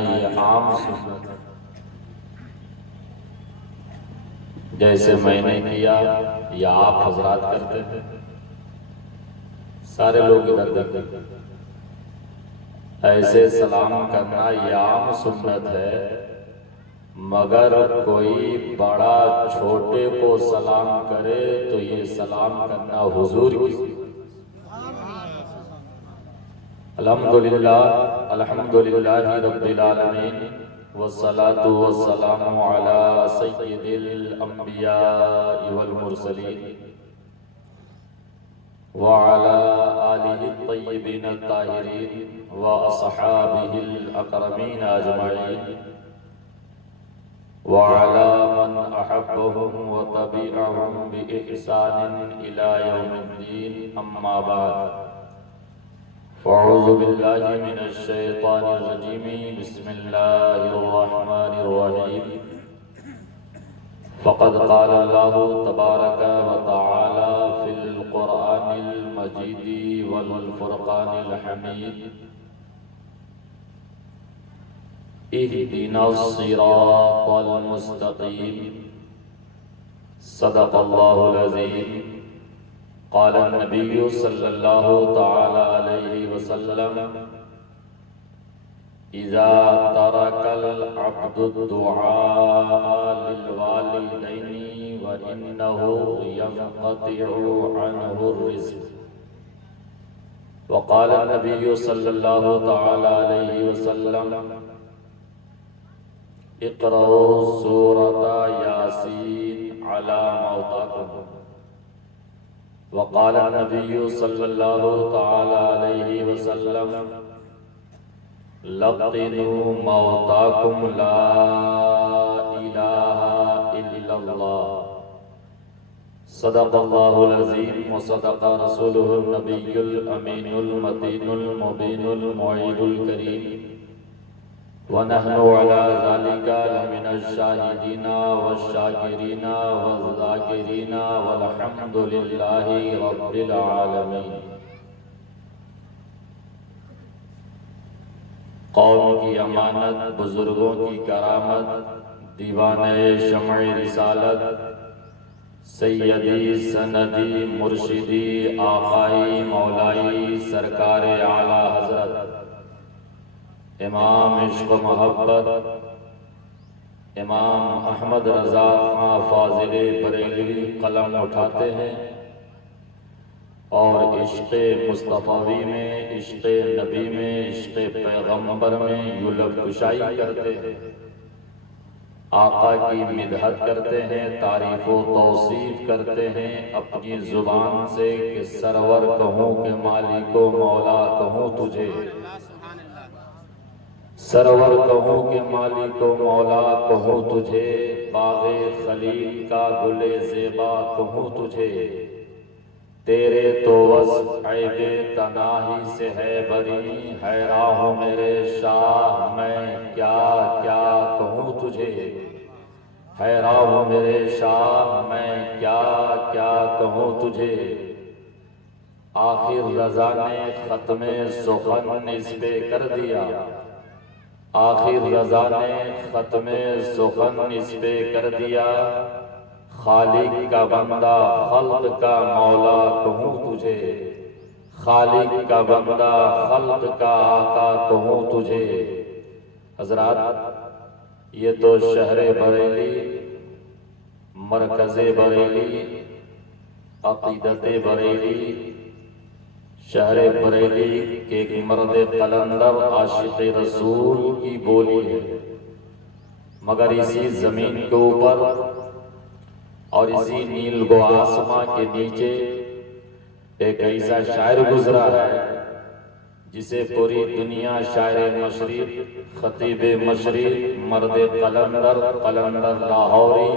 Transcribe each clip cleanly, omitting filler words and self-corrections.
یہ عام سنت ہے، جیسے میں نے کیا یا آپ حضرات کرتے تھے، سارے لوگ ادھر دیکھتے ہیں۔ ایسے سلام کرنا یہ عام سنت ہے، مگر کوئی بڑا چھوٹے کو سلام کرے تو یہ سلام کرنا حضور کی۔ الحمدللہ الحمدللہ رب العالمین والصلاة والسلام علی سید الانبیاء والمرسلین وعلى آلہ الطیبین الطاہرین واصحابہ الاکرمین اجمعین وعلى من احبهم وتبعهم بإحسان الى یوم الدین، اما بعد فاعوذ باللہ من الشیطان الرجیم، بسم اللہ الرحمن الرحیم۔ فقد قال اللہ تبارک وتعالی فی القرآن المجید والفرقان الحمید، اہدنا الصراط المستقیم، صدق اللہ العظیم۔ قال النبی صلی اللہ تعالی علیہ وسلم، اذا ترک العبد الدعاء للوالدین وانہ ینقطع عنہ الرزق۔ وقال النبی صلی اللہ تعالی علیہ وسلم، اقرؤوا سورۃ یاسین علی موتاکم۔ وقال النبی صلی اللہ تعالی علیہ وسلم، لقنوا موتاکم لا الہ الا اللہ۔ صدق اللہ العظیم وصدق رسولہ النبی الامین المتین المبین المعید الکریم، ونحن علی ذلک لمن الشاہدین والشاکرین والذاکرین والحمد للہ رب العالمین۔ قوم کی امانت، بزرگوں کی کرامت، دیوانِ شمع رسالت، سیدی سندی مرشدی آقائی مولائی سرکار اعلیٰ حضرت امام عشق و محبت امام احمد رضا خاں فاضل بریلوی قلم اٹھاتے ہیں اور عشق مصطفی میں، عشق نبی میں، عشق پیغمبر میں یلف کشائی کرتے ہیں، آقا کی مدحت کرتے ہیں، تعریف و توصیف کرتے ہیں اپنی زبان سے کہ سرور کہوں کہ مالک و مولا کہوں تجھے، سرور کہوں کہ مالک و مولا کہوں تجھے، باغ خلیل کا گل زیبا کہوں تجھے، تیرے تو وصف عیب تناہی سے ہے بری، حیران ہوں میرے شاہ میں کیا کیا کہوں تجھے، حیران ہوں میرے شاہ میں کیا کیا کہوں تجھے۔ آخر رضا نے ختم سخن اس پہ کر دیا، آخر رضا نے ختم سخن اس پہ کر دیا، خالق کا بندہ خلق کا مولا کہوں تجھے، خالق کا بندہ خلق کا آقا کہوں تجھے۔ حضرات، یہ تو شہر بریلی، مرکز بریلی، عقیدت بریلی، شہر بریلی کے ایک مرد قلندر عاشق رسول کی بولی ہے، مگر اسی زمین کے اوپر اور اسی نیل و آسماں کے نیچے ایک ایسا شاعر گزرا ہے جسے پوری دنیا شاعر مشرق، خطیب مشرق، مرد قلندر، قلندر لاہوری،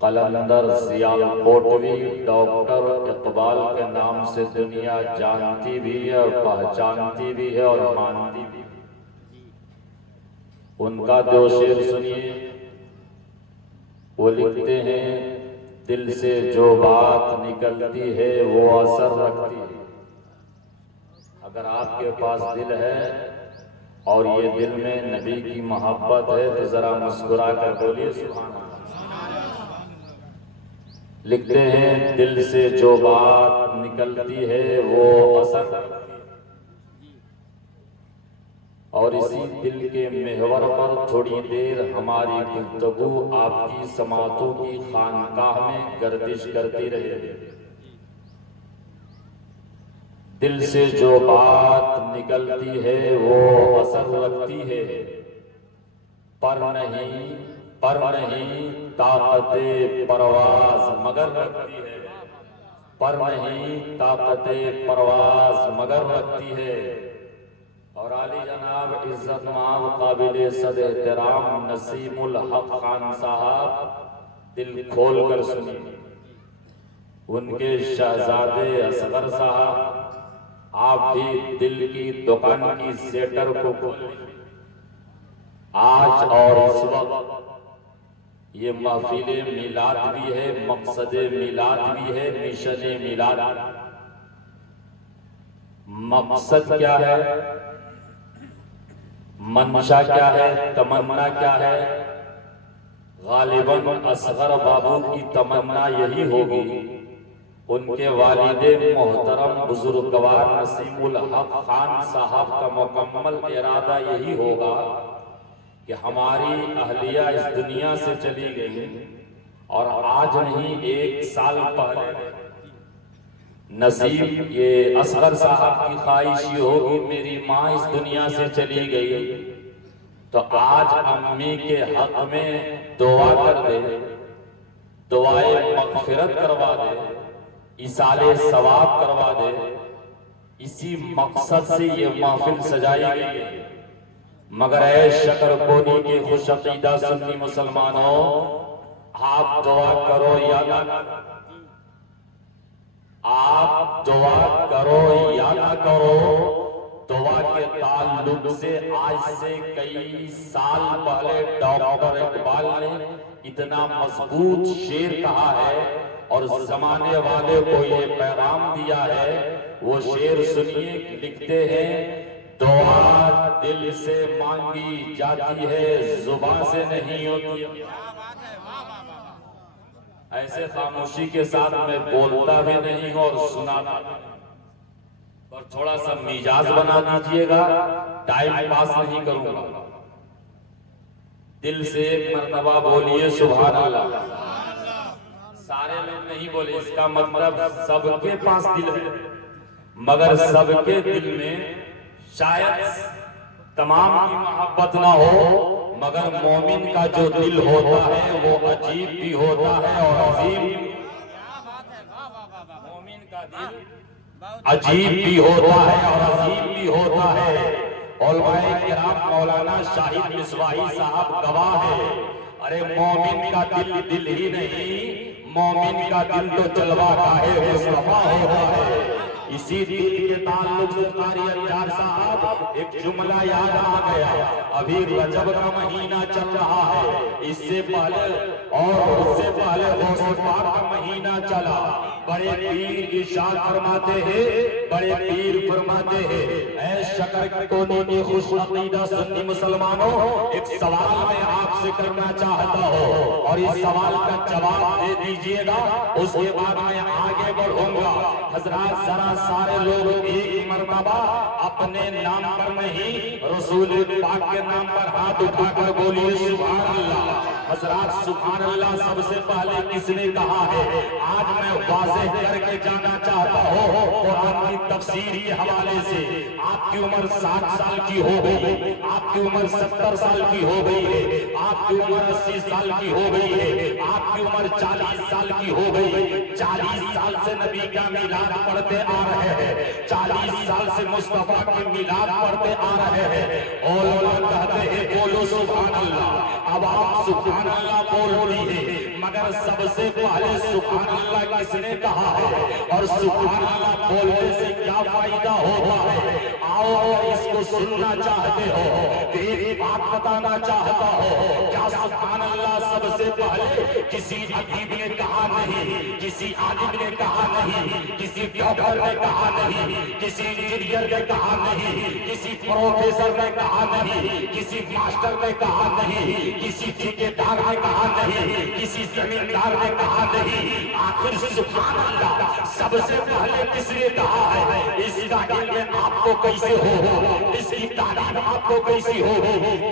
قلندر سیال کوٹوی، ڈاکٹر اقبال کے نام سے دنیا جانتی بھی ہے اور پہچانتی بھی ہے اور مانتی بھی ہے۔ ان کا جو شعر سنیے، وہ لکھتے ہیں، دل سے جو بات نکلتی ہے وہ اثر رکھتی ہے۔ اگر آپ کے پاس دل ہے اور یہ دل میں نبی کی محبت ہے تو ذرا مسکرا کر بولیے سبحان اللہ۔ لکھتے ہیں دل سے جو بات نکلتی ہے وہ اثر، اور اسی دل کے محور پر تھوڑی دیر ہماری گفتگو آپ کی سماعتوں کی خانقاہ میں گردش کرتی رہے۔ دل سے جو بات نکلتی ہے وہ اثر رکھتی ہے، پر نہیں طاقت پرواز مگر رکھتی ہے، پر نہیں طاقت پرواز مگر رکھتی ہے۔ اور عالی جناب عزت مآب قابل صد احترام نسیم الحق خان صاحب دل کھول کر سنی، ان کے شہزادے اصغر صاحب آپ بھی دل کی دکان کی سیٹر کو کھولیں۔ آج اور اس وقت یہ محفل میلاد بھی ہے، مقصد میلاد بھی ہے، مشن میلاد۔ مقصد کیا ہے، منشا کیا ہے، تمنا کیا ہے؟ غالباً اصغر بابو کی تمنا یہی ہوگی، ان کے والد محترم بزرگوار نسیم الحق خان صاحب کا مکمل ارادہ یہی ہوگا کہ ہماری اہلیہ اس دنیا سے چلی گئی، اور آج نہیں 1 سال پہلے نصیب یہ اصغر صاحب کی خواہش یہ ہوگی میری ماں اس دنیا سے چلی گئی تو آج امی کے حق میں دعا کر دے، دعائے مغفرت کروا دے، ایصال ثواب کروا دے۔ اسی مقصد سے یہ محفل سجائی گئی ہے۔ مگر اے شکر کونی کے خوش عقیدہ سنی مسلمانوں، آپ دعا کرو یا نہ کرو، آپ دعا کرو یا نہ کرو، دعا کے تعلق سے آج سے کئی سال پہلے ڈاکٹر اقبال نے اتنا مضبوط شعر کہا ہے اور زمانے والے کو یہ پیغام دیا ہے۔ وہ شعر سنیے، لکھتے ہیں دعا دل سے مانگی جاتی ہے، زبان سے نہیں ہوتی۔ ایسے خاموشی کے ساتھ میں بولتا بھی نہیں ہوں اور سناتا بھی نہیں، اور تھوڑا سا مزاج بنا دیجئے گا، ٹائم پاس نہیں کروں گا۔ دل سے ایک مرتبہ بولیے سبحان اللہ۔ سارے لوگ نہیں بولے، اس کا مطلب سب کے پاس دل ہے، مگر سب کے دل میں شاید تمام کی محبت نہ ہو، مگر مومن کا جو دل ہوتا ہے وہ عجیب بھی ہوتا ہے اور عظیم بھی۔ مومن کا دل عجیب بھی ہوتا ہے اور عظیم بھی ہوتا ہے۔ علماء کرام مولانا شاہد مصباحی صاحب گواہ ہے، ارے مومن کا دل دل ہی نہیں، مومن کا دل تو جلوہ گاہ مصطفیٰ ہوتا ہے۔ اسی دل کے تعلق سے قاری اطہار صاحب ایک جملہ یاد آ گیا، ابھی رجب کا مہینہ چل رہا ہے، اس سے پہلے اور اس سے پہلے غوث پاک کا مہینہ چلا۔ بڑے پیر ارشاد فرماتے ہیں، بڑے پیر فرماتے ہیں، اے شکر کونی کے خوش عقیدہ سنی مسلمانوں، ایک سوال میں آپ سے کرنا چاہتا ہوں اور اس سوال کا جواب دے دیجئے گا، اس کے بعد میں آگے بڑھوں گا۔ حضرات ذرا سارے لوگ ایک مرتبہ اپنے نام پر نہیں، رسول پاک کے نام پر ہاتھ اٹھا کر بولیے سبحان اللہ۔ حضرات سبحان اللہ سب سے پہلے کس نے کہا ہے؟ آج میں واضح کر کے جانا چاہتا ہوں قرآن کی تفسیر کے حوالے سے۔ آپ کی عمر 60 سال کی ہو گئی، آپ کی عمر 70 سال کی ہو گئی ہے، آپ کی عمر 80 سال کی ہو گئی ہے، آپ کی عمر 40 سال کی ہو گئی، 40 سال سے نبی کا میلاد پڑھتے آ رہے ہیں، 40 سال سے مصطفیٰ کے میلاد پڑھتے آ رہے ہیں۔ علماء کہتے ہیں بولو سبحان اللہ، اب آپ سبحان اللہ بول رہی ہے، مگر سب سے پہلے سبحان اللہ کس نے کہا ہے اور سبحان اللہ بولنے سے کیا فائدہ ہوتا ہے؟ آؤ اگر اس کو سننا چاہتے ہو تو ایک بات بتانا چاہتا ہو، کیا سبحان اللہ سب سے پہلے کسی ادیب نے کہا نہیں، کسی عالم نے کہا نہیں، کسی ڈاکٹر نے کہا نہیں، کسی انجینئر نے کہا نہیں، کسی پروفیسر نے کہا نہیں، کسی ماسٹر نے کہا نہیں، کسی ٹھیکیدار نے کہا نہیں، کسی زمیندار نے کہا نہیں، آخر سبحان اللہ سب سے پہلے کس نے کہا ہے؟ اس کا علم آپ کو کیسے ہو؟ اس کی تعلیم آپ کو کیسی ہو؟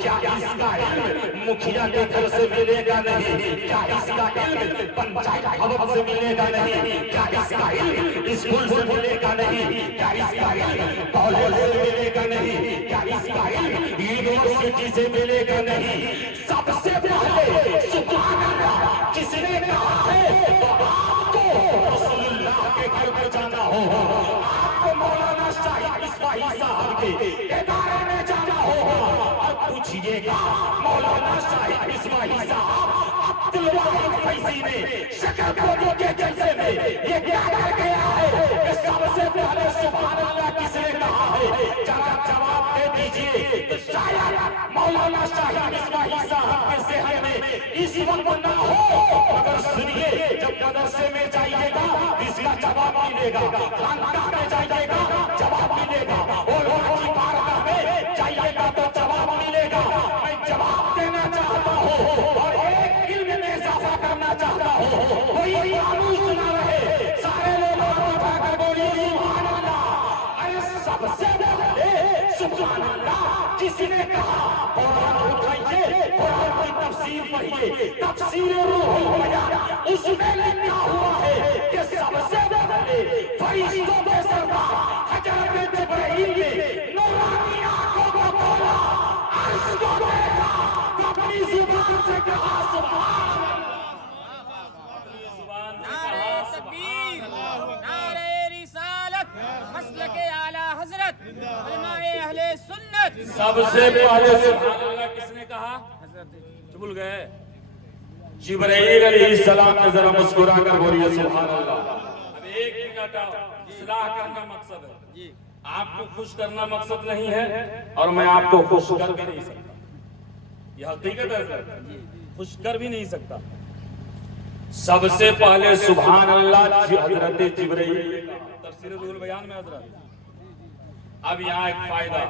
کیا اس کا علم مکھیا کے گھر سے ملے گا نہیں؟ کیا اس کا علم پنچایت بھون سے ملے گا نہیں؟ کیا اس کا علم اسکول سے ملے گا نہیں؟ کیا اس کا علم کالج سے ملے گا نہیں؟ کیا اس کا علم یونیورسٹی سے ملے گا نہیں؟ سب سے پہلے سبحان اللہ کس نے کہا ہے؟ تو آپ کو رسول اللہ کے گھر میں جانا ہوگا، آپ کو مولانا شاہد اسماعیل صاحب کے ادارے میں جانا ہوگا اور پوچھئے گا مولانا شاہد اسماعیل صاحب عبدالواحد فیضی نے شکر پوجو کے جلسے میں یہ کیا کر گیا ہے کہ سب سے پہلے سبحان اللہ کس نے کہا ہے؟ ذرا جواب دے دیجئے تو شاید مولانا شاہد اسماعیل صاحب کے ذہن میں اس وقت نہ ہو، مگر سنیے جب مدرسے میں جائیے گا اس کا جواب ملے گا، خانقاہ میں جائیے گا جواب ملے گا، علماء کی بارگاہ میں جائیے گا تو جواب ملے گا۔ میں جواب دینا چاہتا ہوں اور ایک علم میں اضافہ کرنا چاہتا ہوں، کوئی قانون سنا رہے، سارے لوگ ہاتھ اٹھا کر بولیے سبحان اللہ۔ ارے سب سے پہلے سبحان اللہ کس نے کہا؟ قرآن اٹھائیے، قرآن کی تفسیر پڑھیے، تفسیر روح البیان، اس میں لکھا ہوا ہے کہ سب سے پہلے فرشتوں کے سردار حضرت جبرائیل نے نورانی آنکھوں کو کھولا، عرش کو دیکھا تو اپنی زبان سے کہا سبحان اللہ۔ نعرہ تکبیر، نعرہ رسالت، مسلک اعلیٰ حضرت، علماء اہل سنت۔ سب سے پہلے سبحان اللہ کس نے کہا؟ بھول گئے جبرائیل علیہ السلام نے ذرا مسکرا کر بولیے سبحان اللہ۔ اب ایک منٹ اصلاح کرنا مقصد ہے، آپ کو خوش کرنا مقصد نہیں ہے اور میں آپ کو خوش کر بھی نہیں سکتا، یہ حقیقت ہے، خوش کر بھی نہیں سکتا۔ سب سے پہلے سبحان اللہ حضرت جبرائیل نے کہا، تفسیر روح البیان میں حضرت۔ اب یہاں ایک فائدہ،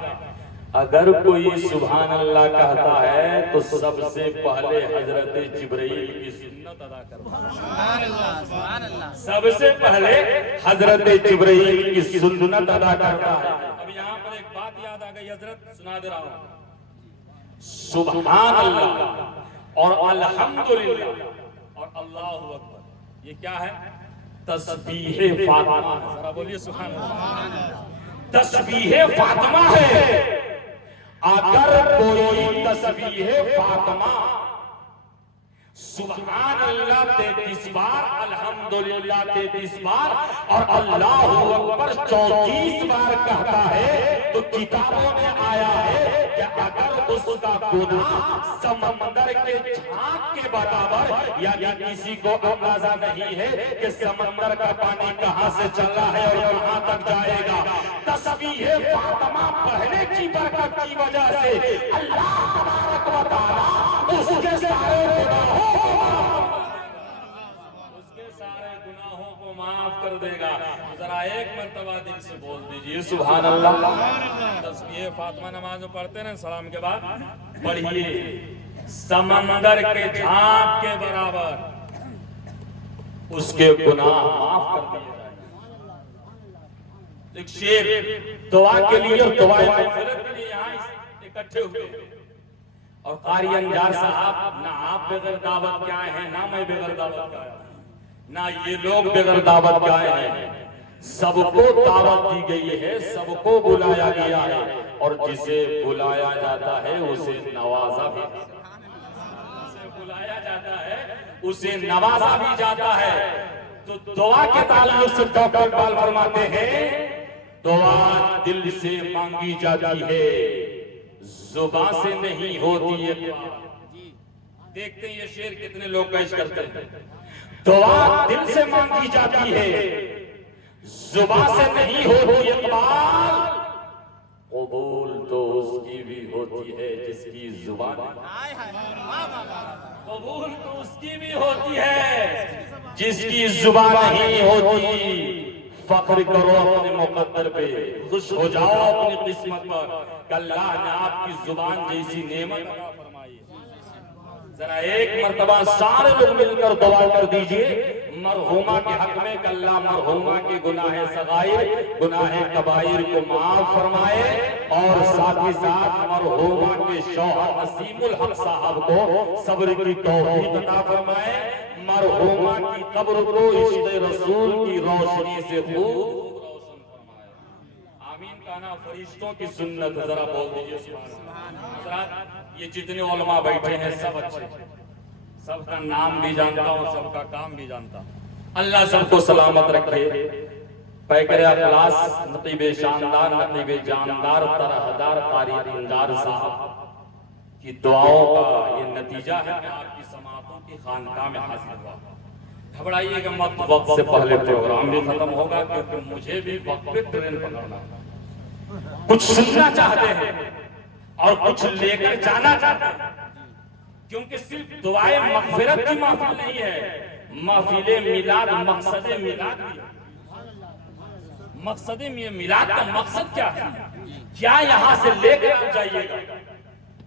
اگر کوئی سبحان اللہ کہتا ہے تو سب سے پہلے حضرت جبرائیل کی سنت ادا کرتا ہے۔ سبحان اللہ، سبحان اللہ۔ سب سے پہلے حضرت جبرائیل کی سنت ادا کرتا ہے۔ اب یہاں پر ایک بات یاد آ گئی حضرت، سنا دے رہا ہوں۔ سبحان اللہ اور الحمدللہ اور اللہ اکبر یہ کیا ہے؟ تسبیح فاطمہ ہے۔ ذرا بولیے سبحان اللہ۔ تسبیح فاطمہ ہے۔ اگر کوئی تسبیح فاطمہ سبحان اللہ 33 بار، الحمدللہ 33 بار اور اللہ اکبر 34 بار کہتا ہے تو کتابوں میں آیا ہے کہ اگر اس کا گناہ سمندر کے جھانک کے برابر، یعنی کسی کو اندازہ نہیں ہے کہ سمندر کا پانی کہاں سے چلا ہے اور کہاں تک جائے گا، تسبیح فاطمہ پڑھنے کی برکت کی وجہ سے اللہ تبارک و تعالی اس کے سارے گناہوں کو معاف کر دے گا۔ ذرا ایک مرتبہ دل سے بول دیجئے سبحان اللہ۔ تسبیح فاطمہ نماز میں پڑھتے ہیں سلام کے بعد پڑھیے، سمندر کے جھانک کے برابر اس کے گناہ معاف کر دیے جائیں۔ ایک شیر دعا کے لیے اور دعائیں مغفرت کے لیے یہاں اکٹھے ہوئے اور قاری انجار صاحب، نہ آپ بغیر دعوت کے آئے ہیں، نہ میں بغیر دعوت کے آیا ہوں، نہ یہ لوگ بغیر دعوت کے آئے ہیں، سب کو دعوت دی گئی ہے، سب کو بلایا گیا ہے اور جسے بلایا جاتا ہے اسے نوازا بھی بلایا جاتا ہے، اسے نوازا بھی جاتا ہے۔ تو دعا کے تعلق سے ڈاکٹر اقبال فرماتے ہیں دعا دل سے مانگی جاتی ہے، زبان سے نہیں ہوتی ہے۔ دیکھتے ہیں یہ شعر کتنے لوگ پیش کرتے ہیں۔ دعا دل سے مانگی جاتی ہے، زبان سے نہیں ہوتی اقبال، قبول تو اس کی بھی ہوتی ہے جس کی زبان قبول تو اس کی بھی ہوتی ہے جس کی زبان نہیں ہوتی۔ فخر کرو اپنے مقدر پہ، خوش ہو جاؤ اپنی قسمت پر کہ اللہ نے آپ کی زبان جیسی نعمت عطا فرمائی۔ ذرا ایک مرتبہ سارے لوگ مل کر دعا کر دیجئے مرحومہ کے حق میں کہ اللہ مرحومہ کے گناہ صغائر گناہ کبائر کو معاف فرمائے، اور ساتھ ہی ساتھ مرحومہ کے شوہر نسیم الحق صاحب کو صبر کی توفیق عطا فرمائے، مرحومہ کی قبر کو عشق رسول کی روشنی سے خوب روشن فرمائے۔ آمین کہنا فرشتوں کی سنت، ذرا بول دیجئے سبحان اللہ۔ حضرات یہ جتنے علماء بیٹھے ہیں سب اچھے، سب کا نام بھی جانتا ہوں، سب کا کام بھی جانتا ہوں۔ اللہ سب کو سلامت رکھے۔ پیکر اخلاص نقیب شاندار، نقیب جاندار، طرحدار قاری انگار صاحب کی دعاؤں کا یہ نتیجہ ہے کہ آپ کی سماعتوں کی خانقاہ میں حاصل ہوا۔ گھبرائیے گا مت، وقت سے پہلے پروگرام بھی ختم ہوگا کیونکہ مجھے بھی وقت پہ ٹرین پکڑنا ہے۔ کچھ سننا چاہتے ہیں اور کچھ لے کر جانا چاہتے ہیں، کیونکہ صرف دعائیں مغفرت کی محفل نہیں ہے، محفل میلاد مقصد میلاد بھی ہے۔ مقصد میلاد کا مقصد کیا ہے؟ کیا یہاں سے لے کر آپ جائیے گا؟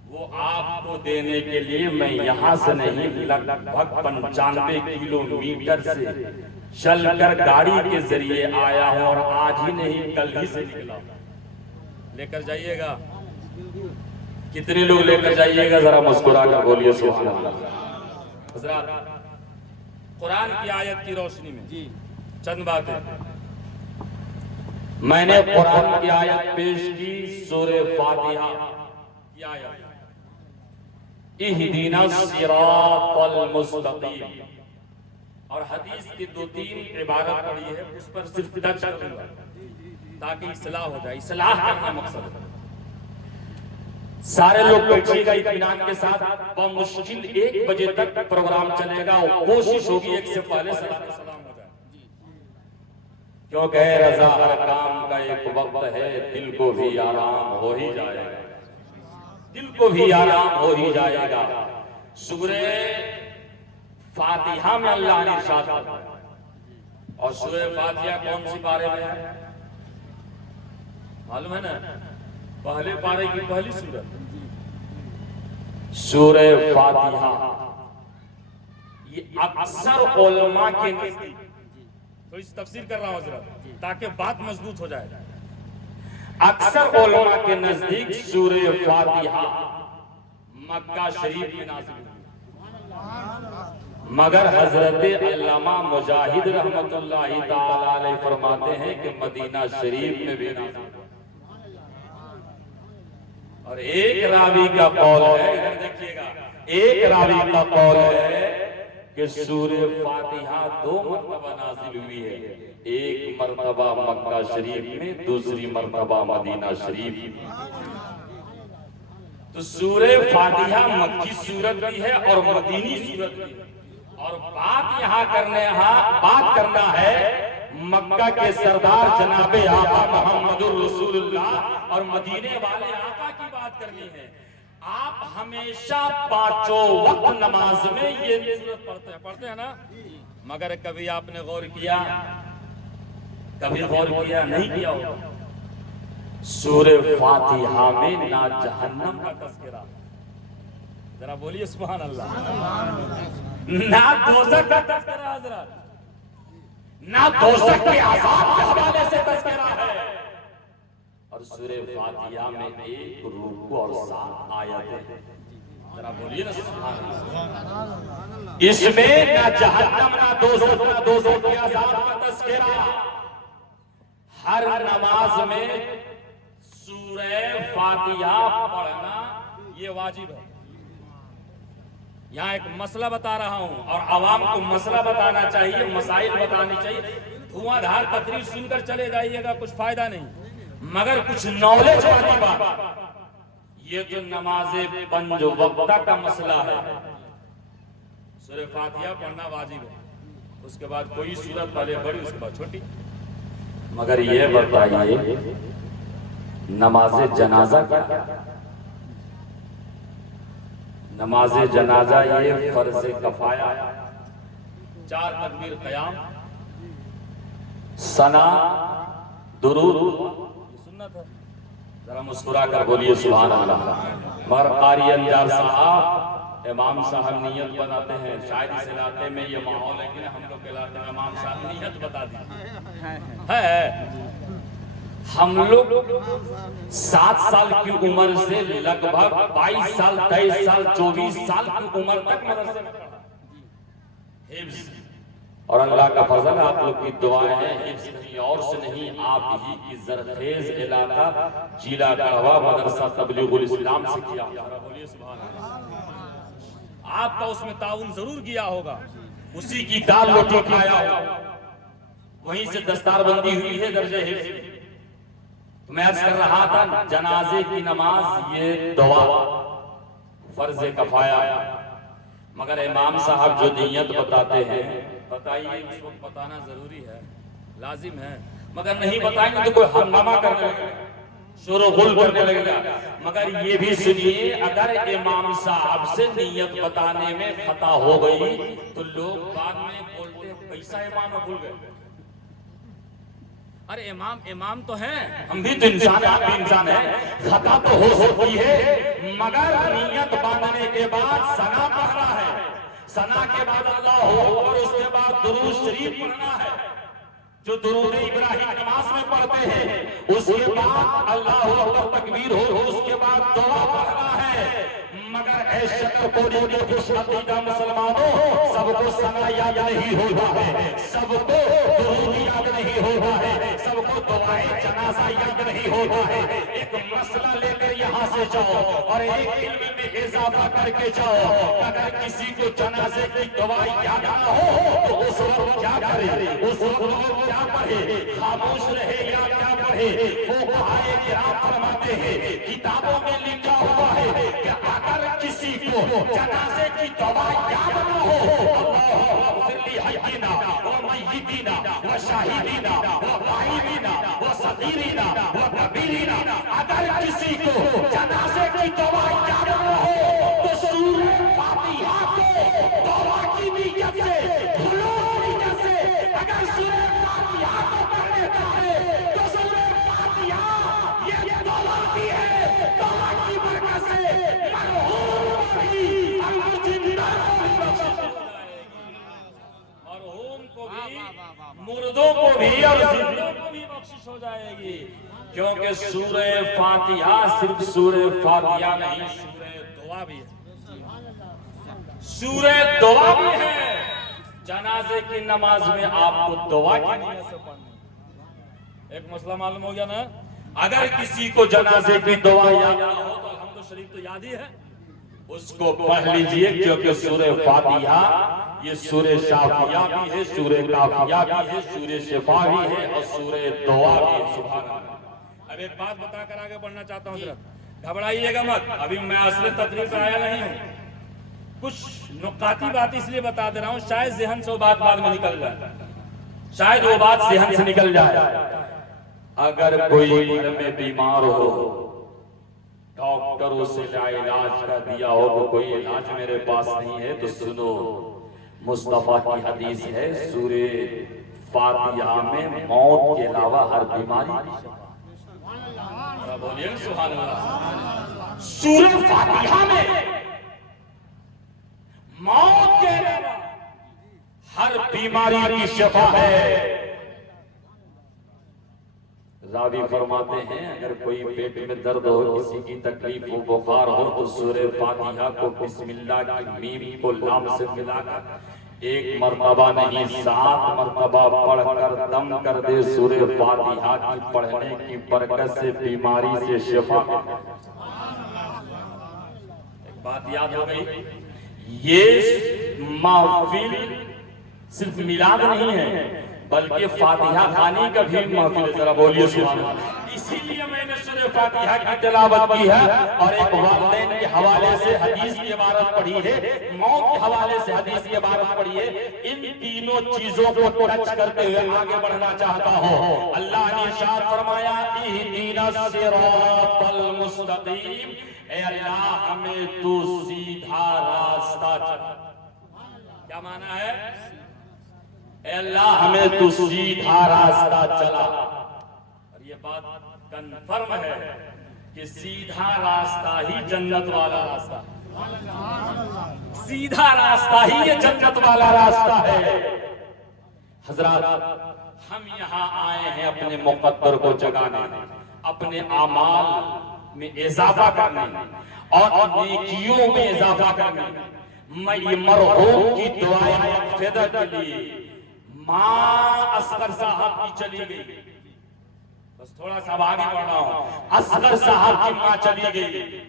وہ آپ کو دینے کے لیے میں یہاں سے نہیں، لگ بھگ 95 کلومیٹر سے چل کر گاڑی کے ذریعے آیا ہوں، اور آج ہی نہیں کل ہی سے نکلا ہوں۔ لے کر جائیے گا؟ کتنے لوگ لے کر جائیے گا؟ ذرا مسکرا کر بولیے سبحان اللہ۔ حضرات قرآن کی آیت کی روشنی میں چند باتیں میں نے قرآن کی آیت پیش کی، سورہ فاتحہ کی آیت، اہدنا الصراط المستقیم، اور حدیث کی 2-3 عبارت پڑھی ہے، اس پر صرف ٹچ کروں گا تاکہ اصلاح ہو جائے۔ اصلاح کرنا مقصد ہے۔ سارے لوگ بیٹھیے گا اطمینان کے ساتھ، بمشکل 1 بجے تک پروگرام چلے گا، اور کوشش ہوگی 1 سے پہلے صلاۃ و سلام ہو جائے، کیونکہ رضا ہر کام کا ایک وقت ہے، دل کو بھی آرام ہو ہی جائے گا، دل کو بھی آرام ہو ہی جائے گا۔ سورہ فاتحہ میں اللہ نے ارشاد فرمایا، اور سورہ فاتحہ کون سی پارے میں ہے معلوم ہے نا؟ پہلے پارے کی پہلی سورت سورہ فاتحہ۔ یہ اکثر علماء کے نزدیک، تو اس تفسیر کر رہا ہوں حضرت تاکہ بات مضبوط ہو جائے، اکثر علماء کے نزدیک سورہ فاتحہ مکہ شریف میں نازل ہوئی، مگر حضرت علامہ مجاہد رحمت اللہ تعالی علیہ فرماتے ہیں کہ مدینہ شریف میں بھی نازل ہوئی۔ اور ایک راوی کا قول ہے، ادھر دیکھیے گا، ایک راوی کا قول ہے کہ سورہ فاتحہ 2 مرتبہ نازل ہوئی ہے، ایک مرتبہ مکہ شریف میں، دوسری مرتبہ مدینہ شریف میں۔ تو سورہ فاتحہ مکی سورت بھی ہے اور مدینی سورت بھی ہے، اور بات یہاں کرنا ہے مکہ کے سردار جناب آقا محمد الرسول اللہ اور مدینے والے آقا کی بات کرنی ہے۔ آپ ہمیشہ 5 وقت نماز میں یہ سورت پڑھتے ہیں نا، مگر کبھی آپ نے غور کیا؟ کبھی غور کیا نہیں کیا ہوگا؟ سورہ فاتحہ میں نہ جہنم کا تذکرہ، ذرا بولیے سبحان اللہ، نہ دوزخ کا تذکرہ حضرات، نہ دوزخ کے عذاب کے حوالے سے تذکرہ ہے، اور سورہ فاتحہ میں 1 رکوع اور 7 آیتیں، ذرا بولیے نا سبحان اللہ۔ اس میں نہ جہنم نہ دوزخ کے عذاب کا تذکرہ۔ ہر نماز میں سورہ فاتحہ پڑھنا یہ واجب ہے۔ یہاں ایک مسئلہ بتا رہا ہوں، اور عوام کو مسئلہ بتانا چاہیے، مسائل بتانی چاہیے۔ دھواں دھار تقریر سن کر چلے جائیے گا، کچھ فائدہ نہیں، مگر کچھ نالج والی بات، یہ جو نماز 5 وقتہ کا مسئلہ ہے، سورہ فاتحہ پڑھنا واجب ہے۔ اس کے بعد کوئی صورت پہلے بڑی اس کے بعد چھوٹی. مگر یہ بتائیے نماز جنازہ کیا؟ نماز جنازہ یہ فرض کفایہ، 4 تکبیر قیام، ثنا، درود، سنت ہے. ذرا مسکرا کر بولیے سبحان اللہ. مگر قاری انجار صاحب، امام صاحب نیت بناتے ہیں. شاید اس علاقے میں یہ ماحول ہے کہ ہم لوگ کے علاقے میں امام صاحب نیت بتا دی ہے. ہم لوگ 7 سال کی عمر سے لگ بھگ 22 سال 23 سال 24 سال کی عمر تک مدرسے میں پڑھا. حفظ اور اللہ کا فضل، آپ لوگ کی دعائیں ہیں. حفظ نہیں اور سے نہیں، آپ ہی کی زرخیز علاقہ جیلا گڑھوا مدرسہ تبلیغ الاسلام سے کیا. بولیے سبحان اللہ. آپ کا اس میں تعاون ضرور کیا ہوگا، اسی کی دال روٹی کھایا ہوگا، وہیں سے دستار بندی ہوئی ہے درجہ حفظ. میں عرض کر رہا تھا جنازے کی نماز یہ دعا فرض کفایہ، مگر امام صاحب جو نیت بتاتے ہیں، بتائیے اس وقت بتانا ضروری ہے، لازم ہے. مگر نہیں بتائیں گے تو کوئی ہنگامہ کرنے لگے گا، شور و غل کرنے لگے گا. مگر یہ بھی سنیے، اگر امام صاحب سے نیت بتانے میں خطا ہو گئی تو لوگ بعد میں بولتے کیسا امام بھول گئے. ارے امام تو ہیں، ہم بھی تو انسان ہیں، آپ بھی انسان ہیں. خطا تو ہو سکتی ہے، مگر نیت باندھنے کے بعد ثنا پڑھنا ہے، ثنا کے بعد اللہ اکبر، اس کے بعد درود شریف پڑھنا ہے جو درود ابراہیم نماز میں پڑھتے ہیں. اس کے بعد اللہ اکبر تکبیر ہو، اس کے بعد دعا پڑھنا ہے. مگر اے شکر پوری کے خوش عقیدہ مسلمانوں، سب کو ثنا یاد نہیں ہوتا ہے، سب کو درود یاد نہیں ہوتا ہے، سب کو دعائے جنازہ یاد نہیں ہوتا ہے. ایک مسئلہ لے کر یہاں سے جاؤ اور ایک علم میں اضافہ کر کے جاؤ. اگر کسی کو جنازے کی دعا یاد نہ ہو تو اس وقت کیا کرے؟ اس وقت وہ کیا پڑھے؟ خاموش رہے یا کیا پڑھے؟ فقہائے کرام فرماتے ہیں، کتابوں میں لکھا ہوا ہے کہ اگر کسی کو جنازے کی دعا یاد نہ ہو، اللہم اغفر لی حینا و میتینا و شاہدینا و غائبینا و صغیرینا و کبیرینا، اگر کسی کو جنازے کی دعا یاد نہ ہو تو سورہ فاتحہ کو دعا کی نیت سے، خلوص نیت سے اگر سورہ فاتحہ کو پڑھ لیتا ہے تو سورہ فاتحہ یہ دعا بھی ہے، دعا کی برکت سے مرحوم کو بھی اور زندہ کو بھی بخشش ہو جائے گی، مرحوم کو بھی، مردوں کو بھی اور زندوں کو بھی بخشش ہو جائے گی. کیونکہ سورہ فاتحہ صرف سورہ فاتحہ نہیں، سورہ دعا بھی ہے، سورہ دعا بھی ہے. جنازے کی نماز میں آپ کو دعا کی نیت سے پڑھنی. ایک مسئلہ معلوم ہو گیا نا. اگر کسی کو جنازے کی دعا یاد نہ ہو تو الحمد شریف تو یاد ہی ہے، اس کو پڑھ لیجئے. کیونکہ سورہ فاتحہ یہ سورہ شافیہ بھی ہے، سورہ کافیہ بھی ہے، سورہ شفا بھی ہے اور سورہ دعا بھی ہے. سبحان اللہ. اب ایک بات بتا کر آگے بڑھنا چاہتا ہوں، حضرت گھبرائیے گا مت، ابھی میں اصل تقریر پر آیا نہیں ہوں، کچھ نکاتی بات اس لیے بتا دے رہا ہوں، شاید ذہن سے وہ بات بعد میں نکل جائے، شاید وہ بات ذہن سے نکل جائے. اگر کوئی گھر میں بیمار ہو، ڈاکٹروں سے علاج کر دیا ہو کہ کوئی علاج میرے پاس نہیں ہے، تو سنو، مصطفیٰ کی حدیث ہے سورہ فاتحہ میں موت کے علاوہ ہر بیماری. بولیے سبحان اللہ. سورہ فاتحہ میں موت کے علاوہ ہر بیماری کی شفا ہے. راوی فرماتے ہیں اگر کوئی پیٹ میں درد ہو، کسی کی تکلیف ہو، بخار ہو، تو سورہ فاتحہ کو بسم اللہ کی میم کو لام سے ملا کر ایک مرتبہ نہیں 7 مرتبہ پڑھ کر دم کر دے. سورہ فاتحہ کی پڑھنے کی برکت سے بیماری سے شفا. ایک بات یاد ہو گئی، یہ محفل صرف میلاد نہیں ہے بلکہ فاتحہ خوانی کا بھی محفل ہے. ذرا بولیے سبحان اللہ. اسی لیے میں نے نے فاتحہ کی تلاوت کی ہے اور ایک والدین کے حوالے سے حدیث کی عبارت پڑھی ہے، موت کے حوالے سے حدیث کی عبارت پڑھی ہے، ان تینوں چیزوں کو ٹچ کرتے ہوئے آگے بڑھنا چاہتا ہو۔ اللہ نے ارشاد فرمایا اہدنا الصراط المستقیم، اے اللہ ہمیں تو سیدھا راستہ چلا۔ کیا معنی ہے؟ اے اللہ ہمیں تو سیدھا راستہ چلا۔ اور یہ بات کنفرم ہے کہ سیدھا راستہ ہی جنت والا راستہ، سیدھا راستہ ہی یہ جنت والا راستہ ہے۔ حضرات ہم یہاں آئے ہیں اپنے مقدر کو جگانے، اپنے اعمال میں اضافہ کرنے اور نیکیوں میں اضافہ کرنے۔ میں یہ مرحوم کی دعائیں مغفرت کے لیے ماں اصغر صاحب کی چلی گئی، بس تھوڑا سا آگے بڑھ رہا ہوں، اصغر صاحب کی ماں چلی گئی۔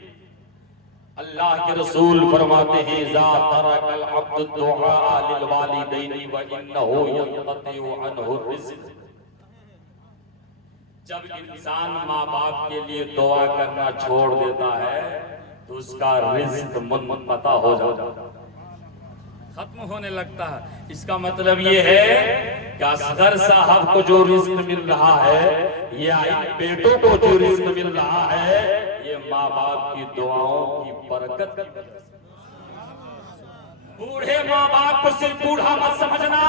اللہ کے رسول فرماتے ہیں اذا ترک العبد الدعاء للوالدین وانه ينقطع عنه الرزق، جب انسان ماں باپ کے لیے دعا کرنا چھوڑ دیتا ہے تو اس کا رزق منقطع ہو جاتا ہے، ختم ہونے لگتا ہے۔ اس کا مطلب یہ ہے کہ اصغر صاحب کو جو رزق مل رہا ہے یا ان بیٹوں کو جو رزق مل رہا ہے یہ ماں باپ کی دعاؤں کی برکت کی وجہ سے۔ بوڑھے ماں باپ کو صرف بوڑھا مت سمجھنا،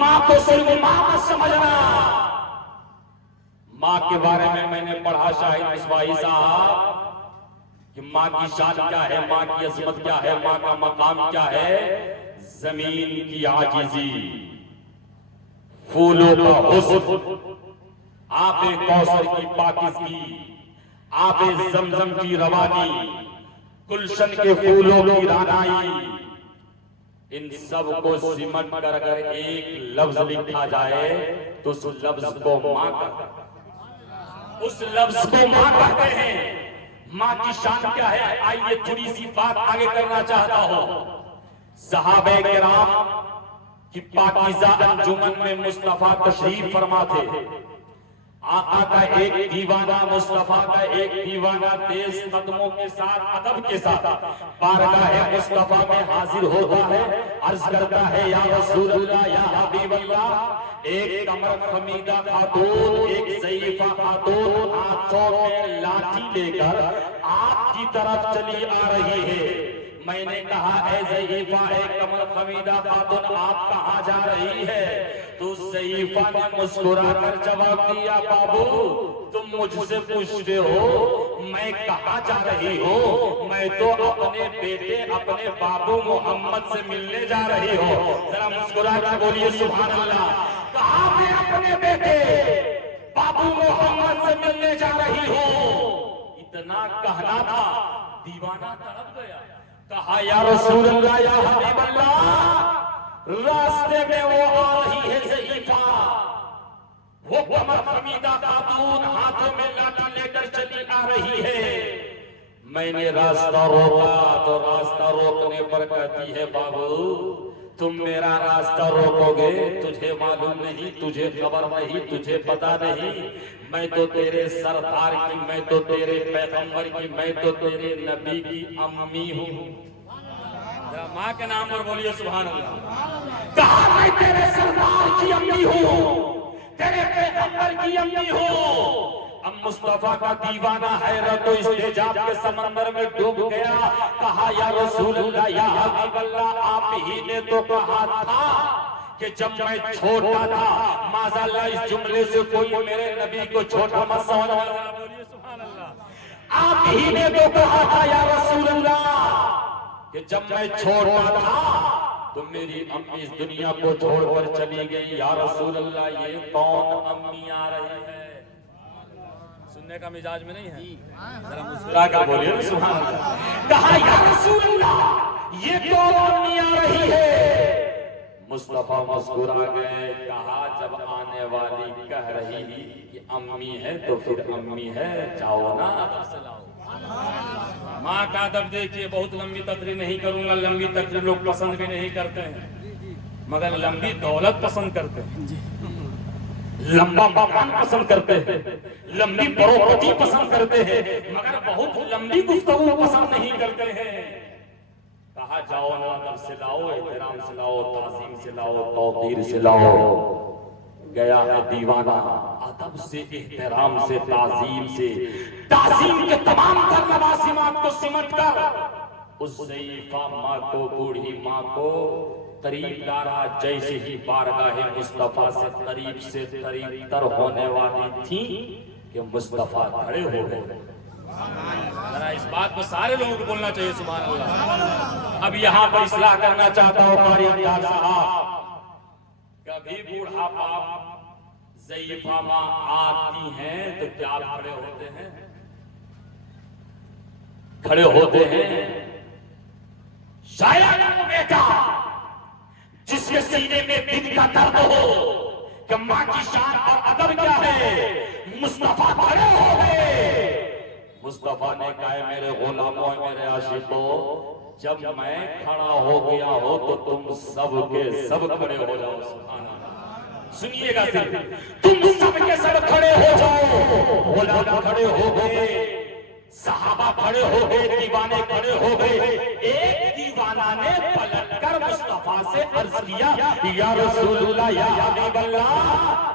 ماں کو صرف ماں مت سمجھنا۔ ماں کے بارے میں نے پڑھا شاہد مصباحی صاحب کہ ماں کی شان کیا ہے، ماں کی عظمت کیا ہے، ماں کا مقام کیا ہے۔ زمین کی عاجزی، پھولوں کا حسن، آب کوثر کی پاکیزگی، آب زمزم کی روانی، گلشن کے پھولوں کی رانائی، ان سب کو سمٹ کر اگر ایک لفظ لکھا جائے تو اس لفظ کو ماں کہتے ہیں، اس لفظ کو ماں کہتے ہیں۔ ماں کی شان کیا ہے؟ آئیے تھوڑی سی بات آگے کرنا چاہتا ہوں۔ صحابہ کرام کی پاکیزہ انجمن میں مصطفیٰ تشریف فرما تھے۔ آقا کا ایک دیوانہ، مصطفیٰ کا ایک دیوانہ تیز قدموں کے ساتھ، ادب کے ساتھ بارگاہ مصطفیٰ میں حاضر ہوتا ہے، عرض کرتا ہے یا رسول اللہ، یا حبیب اللہ۔ ایک کمر خمیدہ خاتون، ایک ضعیفہ خاتون ہاتھوں میں لاٹھی لے کر آپ کی طرف چلی آ رہی ہے۔ میں نے کہا اے ضعیفہ، اے کمر خمیدہ خاتون، آپ کہاں جا رہی ہے؟ تو ضعیفہ نے مسکرا کر جواب دیا بابو تم مجھ سے پوچھتے ہو میں کہاں جا رہی ہوں؟ میں تو اپنے بیٹے اپنے بابو محمد سے ملنے جا رہی ہوں۔ ذرا مسکرا کر بولیے سبحان اللہ۔ کہا میں اپنے بیٹے بابو محمد سے ملنے جا رہی ہوں۔ اتنا کہنا تھا، دیوانہ تڑپ گیا۔ کہا یا رسول اللہ، یا حبیب اللہ، راستے میں وہ آ رہی ہے ضعیفہ، وہ کمر خمیدہ خاتون ہاتھوں میں لاٹھی لے کر چلی آ رہی ہے۔ میں نے راستہ روکا تو راستہ روکنے پر کہتی ہے بابو تم میرا راستہ روکو گے، تجھے معلوم نہیں، تجھے خبر نہیں، تجھے پتا نہیں، میں تو تیرے سردار کی، میں تو تیرے پیغمبر کی، میں تو تیرے نبی کی امی ہوں۔ ماں کے نام پر بولیے سبحان اللہ۔ کہا میں تیرے سردار کی امی ہوں، تیرے پیغمبر کی امی ہوں۔ اب مصطفیٰ کا دیوانہ حیرت و استعجاب کے سمندر میں ڈوب گیا۔ کہا یا رسول اللہ، یا حبیب اللہ، آپ ہی نے تو کہا تھا کہ جب میں چھوٹا تھا، معاذاللہ اس جملے سے کوئی میرے نبی کو چھوٹا مت سمجھنا۔ بولیے سبحان اللہ۔ آپ ہی نے تو کہا تھا یا رسول اللہ کہ جب میں چھوٹا تھا تو میری امی اس دنیا کو چھوڑ کر چلی گئی۔ یا رسول اللہ یہ کون امی آ رہی ہے؟ سننے کا مزاج میں نہیں ہے، ذرا مسکرا کر بولیے سبحان اللہ۔ کہا یا رسول اللہ یہ کون امی آ رہی ہے؟ مصطفیٰ مسکرا گئے۔ کہا جب آنے والی کہہ رہی کہ امی ہے تو پھر امی ہے، جاؤ نا ادب سے لاؤ۔ ماں کا ادب دیکھیے، بہت لمبی تقریر نہیں کروں گا، لمبی تقریر لوگ پسند بھی نہیں کرتے ہیں، مگر لمبی دولت پسند کرتے ہیں۔ لمبا مکان پسند کرتے ہیں، لمبی پراپرٹی پسند کرتے ہیں، مگر بہت لمبی گفتگو پسند نہیں کرتے ہیں۔ کہا جاؤ نا ادب سے لاؤ، احترام سے لاؤ، تعظیم سے لاؤ، توقیر سے لاؤ۔ گیا ہے دیوانہ ادب سے، احترام سے، تعظیم کے تمام تر لوازمات کو سمٹ کر اس ضعیفہ ماں کو، بوڑھی ماں کو قریب لا رہا، جیسے ہی بارگاہ مصطفیٰ سے قریب تر ہونے والی تھی کہ مصطفیٰ کھڑے ہو گئے۔ ذرا اس بات کو سارے لوگوں کو بولنا چاہیے، سبحان اللہ۔ اب یہاں پر اصلاح کرنا چاہتا ہوں قاری انداز صاحب، کبھی بوڑھا باپ ضعیفہ ماں آتی ہیں تو کیا آپ کھڑے ہوتے ہیں؟ کھڑے ہوتے ہیں؟ شاید وہ بیٹا جس کے سینے میں دل کا درد ہو کہ ماں کی شان اور ادب کیا ہے، مصطفیٰ کھڑے ہو گئے۔ مصطفیٰ نے کہا ہے میرے غلاموں، میرے عاشقوں، جب میں کھڑا ہو گیا ہو تو تم سب کے سب کھڑے ہو جاؤ۔ سبحان اللہ، سنیے گا صرف، تم سب کے سب کھڑے ہو جاؤ۔ غلام کھڑے ہو گئے، صحابہ کھڑے ہو گئے، دیوانے کھڑے ہو گئے۔ ایک دیوانہ نے پلٹ کر مصطفیٰ سے عرض کیا، یا رسول اللہ، یا حبیب اللہ،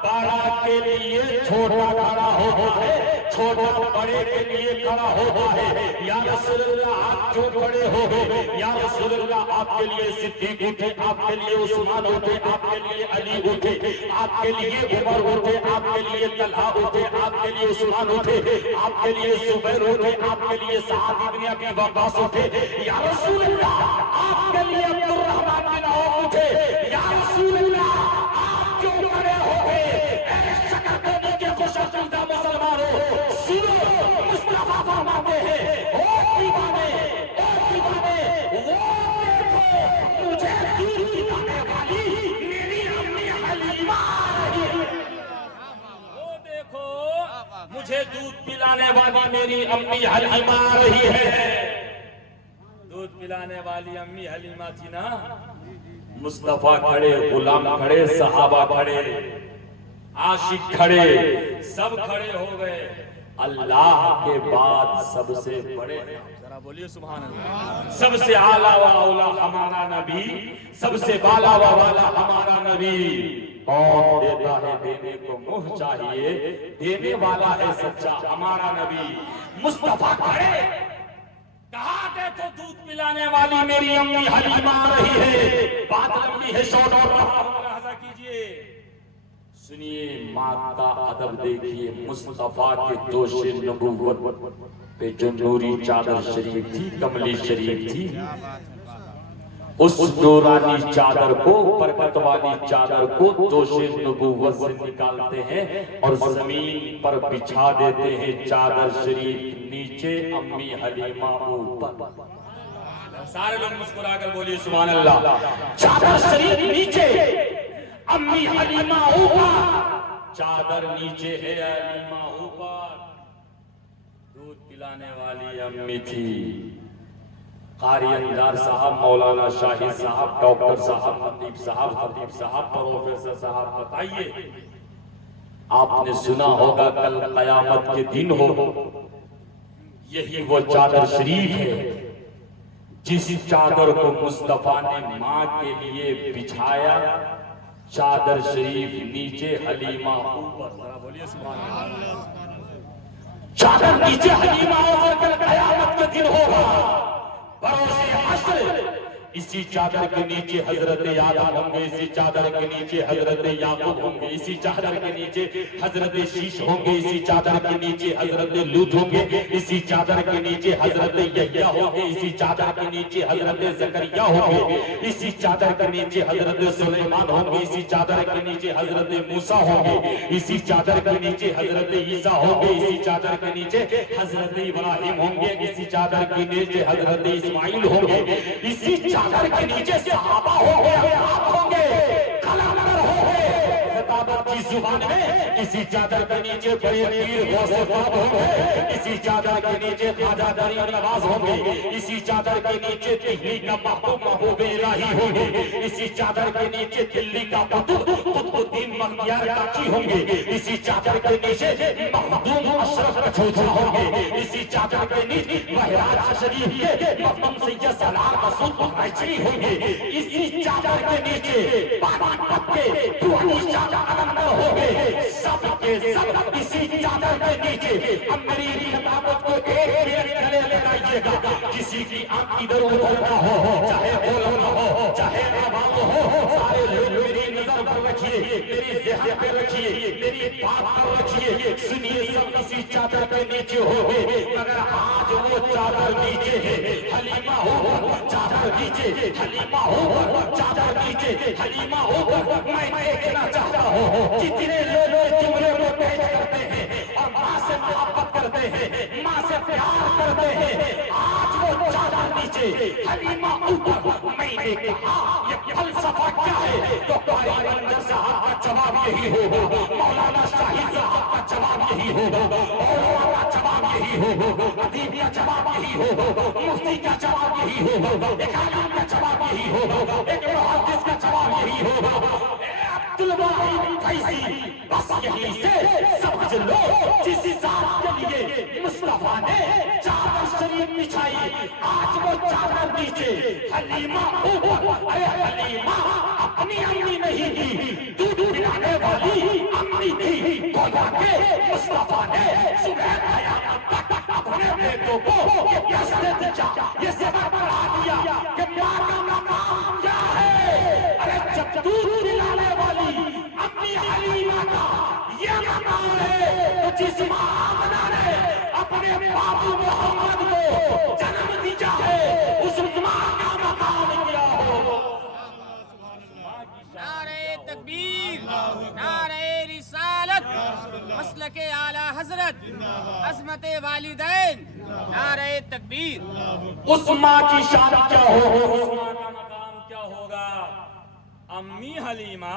بڑا کے لیے چھوٹا کھڑا ہوا ہے، چھوٹا بڑے کے لیے کھڑا ہوا ہے۔ یا رسول اللہ آپ کیوں کھڑے ہو گئے؟ یا رسول اللہ آپ کے لیے صدیق اٹھے، آپ کے لیے عثمان اٹھے، آپ کے لیے علی اٹھے، آپ کے لیے عمر اٹھے، آپ کے لیے طلحہ اٹھے، آپ کے لیے عثمان اٹھے، آپ کے لیے زبیر اٹھے، آپ کے لیے سعد ابن ابی وقاص اٹھے۔ یا رسول اللہ آپ کے لیے عبد الرحمن بن عوف اٹھے۔ یا رسول اللہ آپ کیوں کھڑے ہو گئے؟ اے شکر دینے کے خوش عقیدہ مسلمانوں، سنو، مصطفیٰ فرماتے ہیں، او دیوانے، وہ دیکھو مجھے دودھ پلانے والی میری امی حلیمہ رہی ہے۔ وہ دیکھو مجھے دودھ پلانے والی میری امی حلیمہ رہی ہے۔ دودھ پلانے والی امی حلیمہ تھی نا۔ مصطفیٰ کھڑے، غلام کھڑے، صحابہ کھڑے، عاشق کھڑے، سب کھڑے ہو گئے۔ اللہ کے بعد سب سے بڑے، ذرا بولیے سبحان اللہ، سب سے اعلیٰ و اولا ہمارا نبی، سب سے بالا و والا ہمارا نبی۔ کون دیتا ہے دینے کو منہ چاہیے، دینے والا ہے سچا ہمارا نبی۔ مصطفیٰ کھڑے، کہا دیکھو دودھ پلانے والی میری امی حلیمہ آ رہی ہے۔ بات لمبی ہے، شوٹ اور رہا ہوں، لہذا کیجئے۔ سنیے ماں کا ادب دیکھیے، مصطفیٰ کے جوش نبوت پہ جو نوری چادر شریف تھی، کملی شریف تھی، اس نورانی چادر کو، برکت والی چادر کو جوش نبوت سے نکالتے ہیں اور زمین پر بچھا دیتے ہیں۔ چادر شریف نیچے، امی حلیمہ اوپر۔ سارے لوگ مسکرا کر بولیے سبحان اللہ۔ چادر شریف نیچے، امی حلیمہ اوپر۔ چادر نیچے ہے، حلیمہ اوپر۔ دودھ پلانے والی امی تھی۔ قاری انداز صاحب، مولانا شاہد صاحب، ڈاکٹر صاحب، خطیب صاحب، پروفیسر صاحب، بتائیے، آپ نے سنا ہوگا کل قیامت کے دن ہو، یہی وہ چادر شریف ہے جس چادر کو مصطفیٰ نے ماں کے لیے بچھایا۔ چادر شریف نیچے، حلیمہ اوپر۔ ذرا بولیے سبحان اللہ۔ چادر نیچے، حلیمہ اوپر، کل قیامت کے دن ہوگا۔ بروز حشر اسی چادر کے نیچے حضرت آدم ہوں گے، اسی چادر کے نیچے حضرت یعقوب ہوں گے، اسی چادر کے نیچے حضرت شیش ہوں گے، اسی چادر کے نیچے حضرت لوط ہوں گے، اسی چادر کے نیچے حضرت یحییٰ ہوں گے، اسی چادر کے نیچے حضرت زکریا ہوں گے، اسی چادر کے نیچے حضرت سلیمان ہوں گے، اسی چادر کے نیچے حضرت موسیٰ ہوں گے، اسی چادر کے نیچے حضرت عیسیٰ ہوں گے، اسی چادر کے نیچے حضرت ابراہیم ہوں گے، اسی چادر کے نیچے حضرت اسماعیل ہوں گے، اسی چادر کے نیچے صحابہ ہوں گے، ہوں گے، قلندر ہوں گے۔ خطابت کی زبان میں اسی چادر کے نیچے بڑے پیر غوث پاک ہوں گے، اسی چادر کے نیچے خواجہ غریب نواز ہوں گے، اسی چادر کے نیچے دہلی کا محبوب محبوب الہی ہوں گے، اسی چادر کے نیچے دلی کا قطب قطب الدین بختیار کاکی ہوں گے، اسی چادر کے نیچے مخدوم اشرف کچھوچا ہوں گے، اسی چادر کے نیچے مہراج شریف کے مقدم سید سلام مسعود قریشی ہوں گے، اسی چادر کے نیچے پانی پت کے پوانی شاہ قلندر ہوں گے، سب کے سب اسی چادر کے نیچے اب میری خطابت کو ایک منٹ گلے لگائیے گا، کسی کی آنکھ ادھر ادھر نہ ہو، چاہے بولو نہ ہو چاہے عوام ہو، سارے لوگ میری نظر پر رکھیے، میری ذہن پہ رکھیے، میری بات پر رکھیے، سنیے سب اسی چادر کے نیچے ہو گے، مگر آج وہ چادر نیچے ہے، حلیمہ ہو چادر نیچے، حلیمہ ہو چادر نیچے، حلیمہ ہو میں دیکھنا چاہتا ہوں جتنے لوگ جملے کو پیش کرتے ہیں اور ماں سے محبت کرتے ہیں، ماں سے پیار کرتے ہیں، آج وہ چادر نیچے حلیمہ اوپر، میں نے کہا یہ فلسفہ کیا ہے؟ تو قاری بنجر صاحب کا جواب یہی ہوگا، مولانا شاہد صاحب کا جواب یہی ہوگا، علماء کا جواب یہی ہوگا، ادیب کا جواب یہی ہوگا، مفتی کا جواب یہی ہوگا، ایک عالم کا جواب یہی ہوگا، ایک محدث کا جواب یہی ہوگا، عبدالواحد فیضی، بس یہی سے سمجھ لو جس ذات کے لیے مصطفیٰ نے چادر شریف بچھائی، آج وہ چادر نیچے حلیمہ اوپر، اے حلیمہ اپنی امی نہیں تھی، دودھ پلانے والی امی تھی، گویا کہ مصطفیٰ نے صبح قیامت تک اپنے بیٹوں کو یہ کیسے دیا، یہ سبق پڑھا دیا کہ ماں کا مقام کیا ہے، ارے جب دودھ پلانے والی امی حلیمہ کا یہ مقام ہے تو جس ماں آمنہ نے اپنے بابو محمد کو جنم دیا ہے اس ماں کا مقام کیا ہو۔ نعرہ تکبیر، نعرہ رسالت، مسلک اعلی حضرت، عظمت والدین، نعرہ تکبیر۔ اس ماں کی شان کیا ہو، اس ماں کا مقام کیا ہوگا؟ امی حلیمہ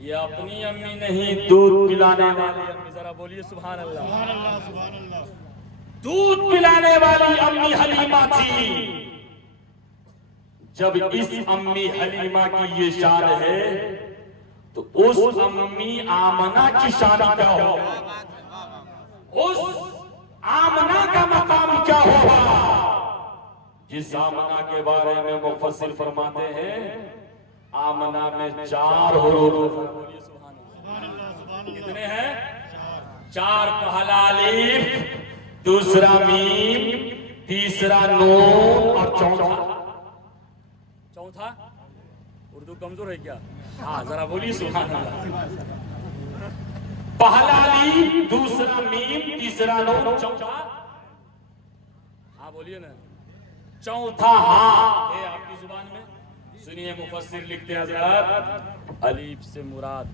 یہ اپنی امی نہیں، دودھ پلانے والی امی، ذرا بولیے سبحان اللہ، دودھ پلانے والی امی حلیمہ تھی۔ جب اس امی حلیمہ کی یہ شان ہے تو اس امی آمنہ کی شان کیا ہو، اس آمنہ کا مقام کیا ہوگا؟ جس آمنہ کے بارے میں مفسر فرماتے ہیں آمنہ میں 4 حروف، بولیے سبحان اللہ، کتنے ہیں؟ 4، پہلا الف، دوسرا میم، تیسرا نون اور چوتھا اردو کمزور ہے کیا؟ ہاں ذرا بولیے سبحان اللہ۔ پہلا الف، دوسرا میم، تیسرا نون، چوتھا ہاں بولیے نا، چوتھا ہاں۔ ہے آپ کی زبان میں؟ سنیے مفسر لکھتے ہیں حضرات، الف سے مراد،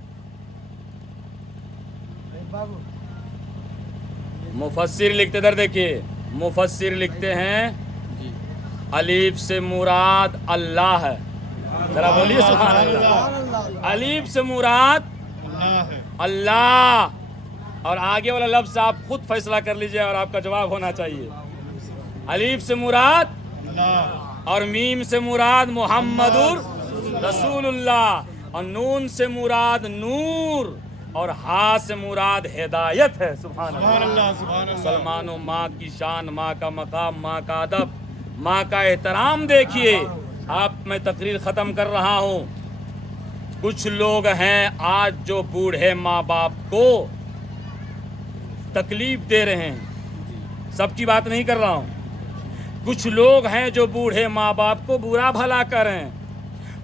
مفسر لکھتے در دیکھیے، مفسر لکھتے ہیں الف سے مراد اللہ ہے، ذرا بولیے سبحان اللہ، الف سے مراد اللہ، اور آگے والا لفظ آپ خود فیصلہ کر لیجئے اور آپ کا جواب ہونا چاہیے۔ الف سے مراد اور میم سے مراد محمد رسول اللہ، اور نون سے مراد نور، اور ہا سے مراد ہدایت ہے۔ سبحان اللہ، مسلمانوں ماں کی شان، ماں کا مقام، ماں کا ادب، ماں کا احترام دیکھیے۔ آپ میں تقریر ختم کر رہا ہوں۔ کچھ لوگ ہیں آج جو بوڑھے ماں باپ کو تکلیف دے رہے ہیں، سب کی بات نہیں کر رہا ہوں، کچھ لوگ ہیں جو بوڑھے ماں باپ کو برا بھلا کر رہے ہیں،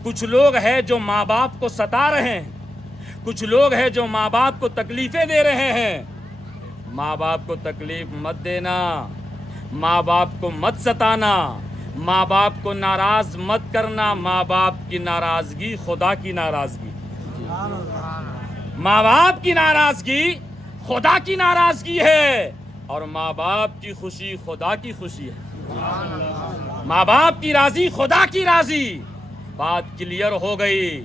کچھ لوگ ہیں جو ماں باپ کو ستا رہے ہیں، کچھ لوگ ہیں جو ماں باپ کو تکلیفیں دے رہے ہیں۔ ماں باپ کو تکلیف مت دینا، ماں باپ کو مت ستانا، ماں باپ کو ناراض مت کرنا، ماں باپ کی ناراضگی خدا کی ناراضگی، ماں باپ کی ناراضگی خدا کی ناراضگی ہے، اور ماں باپ کی خوشی خدا کی خوشی ہے، ماں باپ کی راضی خدا کی راضی۔ بات کلیئر ہو گئی۔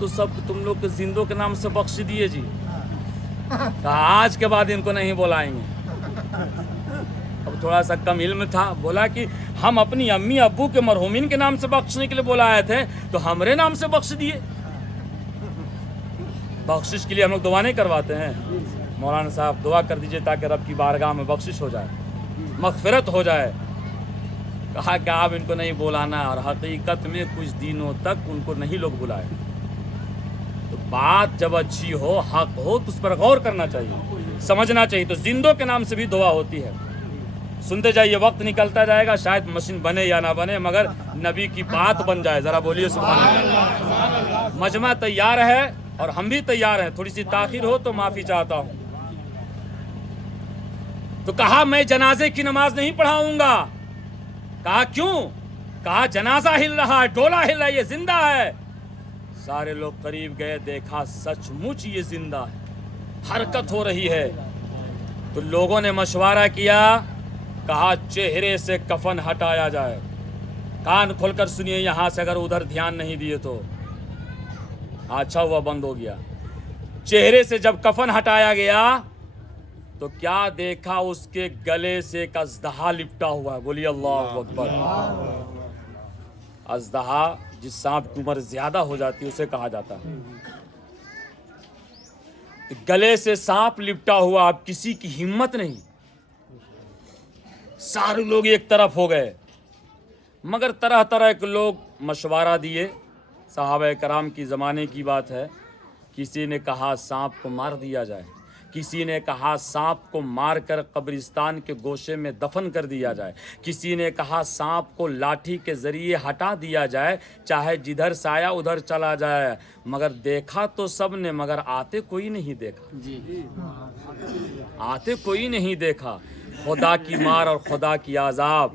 تو سب تم لوگ کے زندوں کے نام سے بخش دیے جی. کہا آج کے بعد ان کو نہیں بلائیں گے. اب تھوڑا سا کم علم تھا, بولا کہ ہم اپنی امی ابو کے مرحومین کے نام سے بخشنے کے لیے بلائے تھے تو ہمارے نام سے بخش دیے. بخشش کے لیے ہم لوگ دعا نہیں کرواتے ہیں؟ مولانا صاحب دعا کر دیجئے تاکہ رب کی بارگاہ میں بخشش ہو جائے, مغفرت ہو جائے. کہا کہ آپ ان کو نہیں بلانا, اور حقیقت میں کچھ دنوں تک ان کو نہیں لوگ بلائے. تو بات جب اچھی ہو, حق ہو, تو اس پر غور کرنا چاہیے, سمجھنا چاہیے. تو زندوں کے نام سے بھی دعا ہوتی ہے. سنتے جائیے, وقت نکلتا جائے گا, شاید مشین بنے یا نہ بنے, مگر نبی کی بات بن جائے. ذرا بولیے سبحان اللہ. مجمع تیار ہے اور ہم بھی تیار ہیں. تھوڑی سی تاخیر ہو تو معافی چاہتا ہوں. تو کہا میں جنازے کی نماز نہیں پڑھاؤں گا. کہا کیوں؟ کہا جنازہ ہل رہا ہے, ڈولا ہل رہا ہے, یہ زندہ ہے. سارے لوگ قریب گئے, دیکھا سچ مچ یہ زندہ ہے, حرکت ہو رہی ہے. تو لوگوں نے مشورہ کیا, کہا چہرے سے کفن ہٹایا جائے. کان کھول کر سنیے یہاں سے, اگر ادھر دھیان نہیں دیے تو. اچھا ہوا بند ہو گیا. چہرے سے جب کفن ہٹایا گیا تو کیا دیکھا, اس کے گلے سے ایک اژدہا لپٹا ہوا ہے. بولیے اللہ اکبر. اژدہا جس سانپ کی عمر زیادہ ہو جاتی ہے اسے کہا جاتا ہے. گلے سے سانپ لپٹا ہوا, اب کسی کی ہمت نہیں. سارے لوگ ایک طرف ہو گئے, مگر طرح طرح کے لوگ مشورہ دیے. صحابہ کرام کی زمانے کی بات ہے. کسی نے کہا سانپ کو مار دیا جائے, کسی نے کہا سانپ کو مار کر قبرستان کے گوشے میں دفن کر دیا جائے, کسی نے کہا سانپ کو لاٹھی کے ذریعے ہٹا دیا جائے, چاہے جدھر سے آیا ادھر چلا جائے. مگر دیکھا تو سب نے, مگر آتے کوئی نہیں دیکھا. آتے کوئی نہیں دیکھا. خدا کی مار اور خدا کی عذاب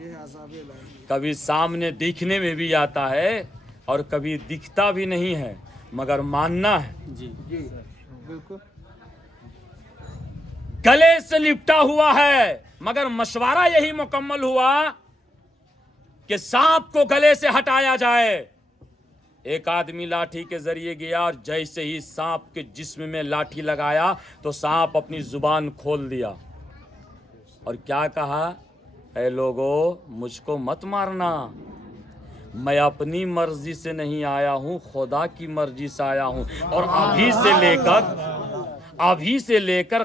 کبھی سامنے دیکھنے میں بھی آتا ہے اور کبھی دکھتا بھی نہیں ہے, مگر ماننا ہے. بالکل گلے سے لپٹا ہوا ہے, مگر مشورہ یہی مکمل ہوا کہ سانپ کو گلے سے ہٹایا جائے. ایک آدمی لاٹھی کے ذریعے گیا اور جیسے ہی سانپ کے جسم میں لاٹھی لگایا تو سانپ اپنی زبان کھول دیا اور کیا کہا, اے لوگو مجھ کو مت مارنا, میں اپنی مرضی سے نہیں آیا ہوں, خدا کی مرضی سے آیا ہوں. اور ابھی سے لے کر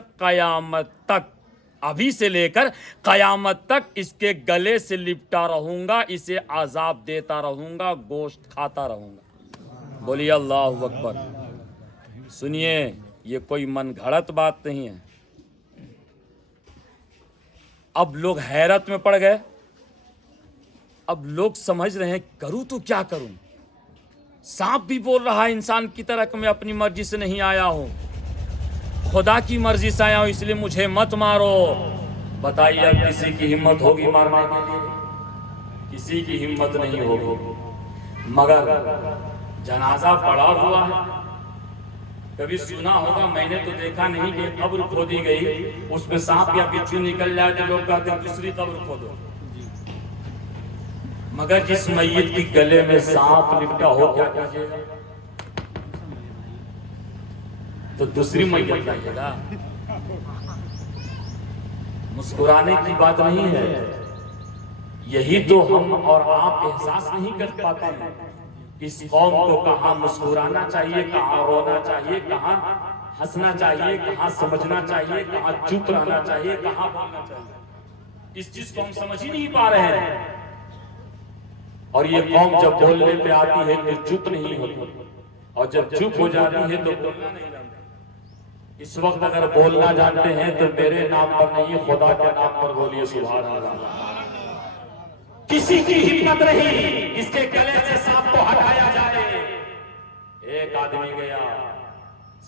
قیامت تک اس کے گلے سے لپٹا رہوں گا, اسے عذاب دیتا رہوں گا, گوشت کھاتا رہوں گا. بولیے اللہ اکبر. سنیے, یہ کوئی من گھڑت بات نہیں ہے. اب لوگ حیرت میں پڑ گئے. اب لوگ سمجھ رہے ہیں کروں تو کیا کروں. سانپ بھی بول رہا ہے انسان کی طرح کہ میں اپنی مرضی سے نہیں آیا ہوں, خدا کی مرضی سے آیا ہوں, اس لیے مجھے مت مارو. بتائیے اب کسی کی ہمت ہوگی مارنے کے لیے؟ کسی کی ہمت نہیں ہوگی. مگر جنازہ پڑا ہوا ہے. کبھی سنا ہوگا, میں نے تو دیکھا نہیں کہ قبر کھودی گئی, اس میں سانپ یا بچھو نکل جائے تو لوگ کہتے ہیں دوسری قبر کھودو. مگر جس میت کی گلے میں سانپ لپٹا ہو, کیا کیجیے گا؟ تو دوسری میت لائیے گا. مسکرانے کی بات نہیں ہے. یہی تو ہم اور آپ احساس نہیں کر پاتے ہیں. اس قوم کو کہاں مسکرانا چاہیے, کہاں رونا چاہیے, کہاں ہنسنا چاہیے, کہاں سمجھنا چاہیے, کہاں چپ رہنا چاہیے, کہاں بولنا چاہیے. اس چیز کو ہم سمجھ ہی نہیں پا رہے ہیں. اور یہ قوم جب بولنے پہ آتی ہے تو چپ نہیں ہوتی, اور جب چپ ہو جاتی ہے تو بولنا نہیں جانتی. اس وقت اگر بولنا جانتے ہیں تو میرے نام پر نہیں, خدا کے نام پر بولیے سبحان اللہ. کسی کی ہمت رہی اس کے گلے سے سانپ کو ہٹایا جائے. ایک آدمی گیا,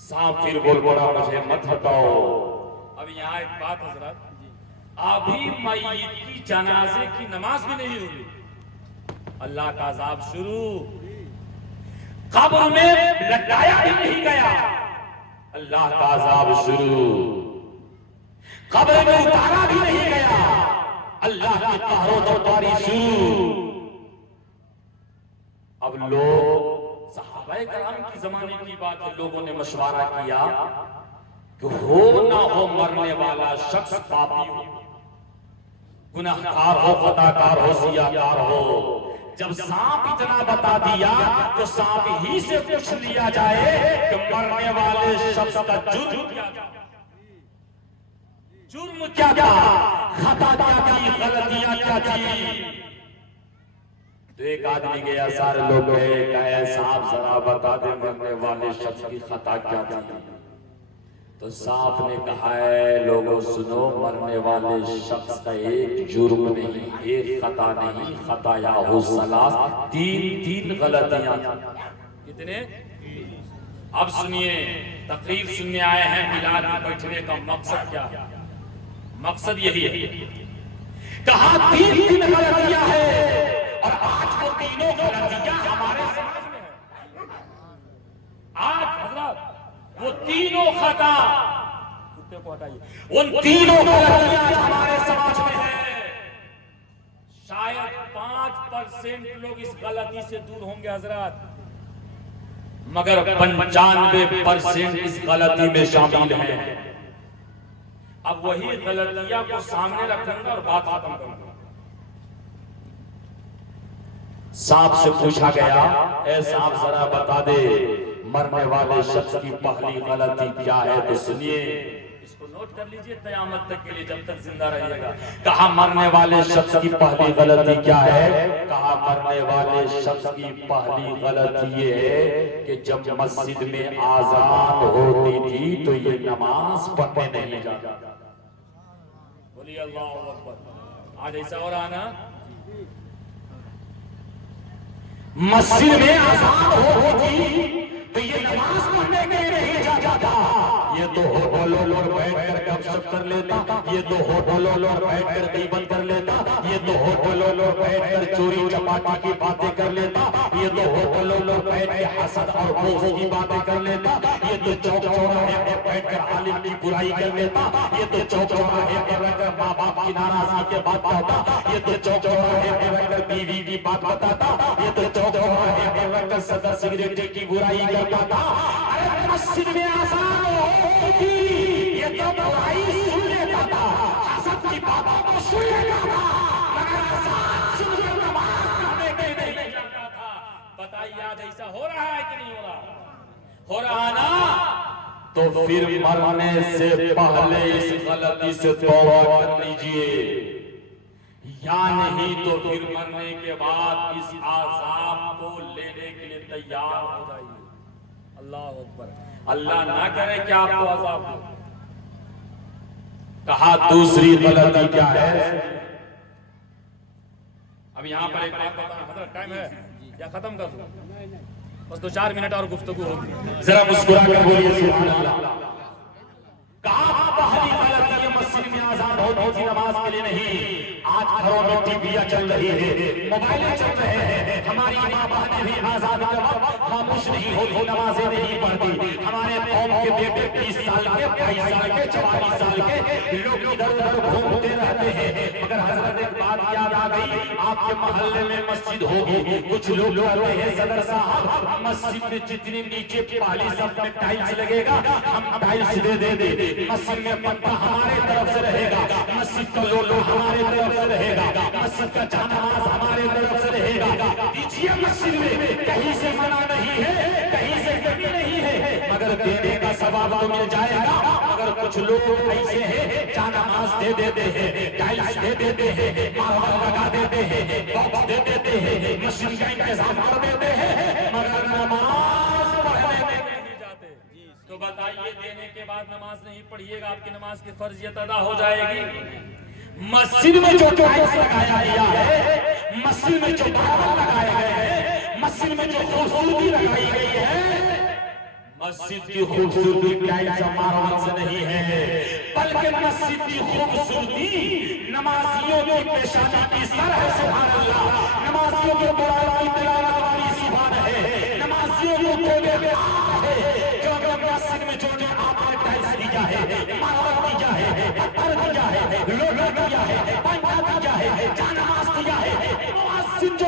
سانپ پھر بول پڑا مجھے مت ہٹاؤ. اب یہاں ایک بات حضرت, ابھی میت کی جنازے کی نماز بھی نہیں ہوئی, اللہ کا عذاب شروع. قبر میں لٹایا بھی نہیں گیا, اللہ کا عذاب شروع. قبر میں اتارا بھی نہیں گیا, اللہ کی قہر و تمطاری شروع. اب لوگ صحابہ کرام کی زمانے کی بات ہے، لوگوں نے مشورہ کیا کہ ہو نہ ہو مرنے والا شخص پاپی ہو، گناہگار ہو، خطاکار ہو، سیاہکار ہو۔ جب سانپ اتنا بتا دیا تو سانپ ہی سے پوچھ لیا جائے کہ مرنے والے شخص کا جرم کیا تھا، جرم کیا تھا، خطا کیا تھی، غلطیاں کیا تھی۔ تو ایک آدمی گیا، سارے لوگ گئے، کہے صاحب ذرا بتا دے مرنے والے شخص کی خطا کیا تھی۔ تو سانپ نے کہا ہے لوگوں سنو، مرنے والے شخص کا ایک جرم نہیں، ایک خطا نہیں، خطایا ہو ثلاث، تین غلطیاں تھیں۔ کتنے؟ اب سنیے، تقریر سننے آئے ہیں، میلاد میں بیٹھنے کا مقصد کیا ہے؟ مقصد یہی ہے، کہا تین غلطیاں ہیں، اور آج وہ تینوں غلطیاں ہمارے سماج میں ہیں۔ آج حضرات وہ تینوں خطا، کتے کو ہٹائیے، ان تینوں غلطیاں ہمارے سماج میں ہیں۔ شاید 5% لوگ اس غلطی سے دور ہوں گے حضرات، مگر 95% اس غلطی میں شامل ہیں۔ اب وہی غلطیاں کو سامنے رکھوں گا اور بات ختم کروں گا۔ سانپ سے پوچھا گیا، اے سانپ ذرا بتا دے مرنے والے شخص کی پہلی غلطی کیا ہے؟ تو سنیے، اس کو نوٹ کر لیجئے قیامت تک کے لیے جب تک زندہ رہیے گا۔ کہا مرنے والے شخص کی پہلی غلطی کیا ہے؟ کہا مرنے والے شخص کی پہلی غلطی یہ ہے کہ جب مسجد میں آذان ہوتی تھی تو یہ نماز پڑھنے نہیں جاتا۔ بولیے اللہ اکبر۔ آج ایسا ہو رہا نا، مسجد میں آذان ہوتی تھی تو یہ نماز پڑھنے کے لیے نہیں جاتا تھا۔ یہ تو ہوٹلوں اور بیٹھ کر گپ شپ کر لیتا، یہ تو ہوٹلوں اور بیٹھ کر غیبت کر لیتا، یہ تو ہوٹلوں اور بیٹھ کر چوری چپاٹی کی باتیں کر لیتا، یہ تو ہوٹلوں اور بیٹھ کے حسد اور بغض کی باتیں کر لیتا، یہ تو چوک چوراہے پر بیٹھ کر عالم کی برائی کر لیتا، یہ تو چوک چوراہے پر بیٹھ کر ماں باپ کی ناراضگی کے بات کہتا، یہ تو چوک چوراہے پر بیٹھ کر بیوی کی بات بتاتا، یہ تو چوک چوراہے پر بیٹھ کر صدر سیکریٹری کی برائی کرتا تھا۔ ارے مسجد میں آذان ہوتی تھی، یہ تو برائی سن لیتا تھا، حسد کی باتوں کو سن لیتا تھا، مگر آذان سن کر نماز پڑھنے کے لیے نہیں جاتا تھا۔ بتائیے آج ایسا ہو رہا ہے کہ نہیں ہو رہا؟ ہو رہا نا؟ تو پھر مرنے سے پہلے اس غلطی سے توبہ کر لیجئے، یا نہیں تو پھر مرنے کے بعد اس عذاب کو لینے کے لیے تیار ہو جائیے۔ اللہ اکبر۔ اللہ نہ کرے کہ آپ کو عذاب ہو۔ کہا دوسری غلطی کیا ہے؟ اب یہاں پر ایک بات بتانا، حضرت ٹائم ہے یا ختم کر دوں؟ بس 2-4 منٹ اور گفتگو ہوگی، ذرا مسکرا کر بولیے سبحان اللہ۔ کہا پہلی غلطی مسجد میں آذان ہوتی تھی نماز کے لیے نہیں۔ آج گھروں میں ٹی ویاں چل رہی ہے، موبائلیں چل رہے ہیں، ہماری ماں بہنیں بھی آزاد کے وقت خاموش نہیں ہوتی، نمازیں نہیں پڑھتی۔ ہمارے قوم کے بیٹے 20 سال کے، 22 سال کے، 44 سال کے لوگ ادھر ادھر گھومتے رہتے ہیں، مگر حضرت ایک بات یاد آ گئی، آپ کے محلے میں مسجد ہوگی، کچھ لوگ کہتے ہیں صدر صاحب مسجد میں جتنی نیچے پہلی صف میں ٹائلز لگے گا ہم ٹائلز دے دیں گے، مسجد میں پتہ ہمارے طرف سے رہے گا، مسجد کا لولو ہمارے طرف سے رہے گا، مسجد کا جانماز ہمارے طرف سے رہے گا۔ دیجئے مسجد میں کہیں سے منع نہیں ہے، کہیں سے کمی نہیں ہے، مگر دینے کا ثواب تو مل جائے گا۔ مگر کچھ لوگ ایسے ہیں جانماز دے دیتے ہیں، ٹائلز دے دیتے ہیں، ماربل لگا دیتے ہیں، باکس دے دیتے ہیں، مسجد کا انتظام کر دیتے ہیں، مگر نماز پڑھنے میں نہیں جاتے۔ تو بتائیے دینے کے بعد نماز نہیں پڑھیے گا، آپ کی نماز کی فرضیت ادا ہو جائے گی؟ مسجد میں جو ٹائلز لگایا گیا ہے، مسجد میں جو ماربل لگائے گئے ہیں، مسجد میں جو خوبصورتی لگائی گئی ہے، مسجد کی خوبصورتی ٹائلز اور ماربل سے نہیں ہے، بلکہ مسجد کی خوبصورتی نمازیوں کی پیشانی کی سر ہے، سبحان اللہ، نمازیوں کے قرآن کی تلاوت والی زبان ہے، نمازیوں کو توبے میں ہے، جو اگر مسجد میں جو آپ نے ٹائلز دیا ہے، ماربل دیا ہے، پتھر دیا ہے، لوٹا دیا ہے، پنکھا دیا ہے، جانماز دیا ہے، مسجد جو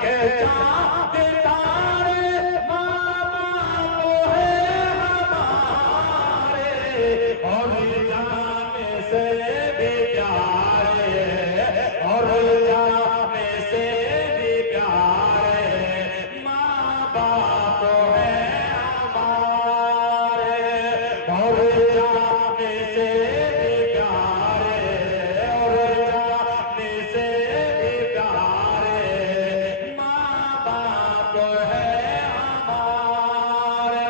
کہ چاند تارے ماں باپ ہے ہمارے اور جان سے بھی پیارے اور جان سے بھی پیارے ماں باپ ہے ہمارے اور جان سے بھی پیارے اور جان سے بھی پیارے ماں باپ ہے ہمارے.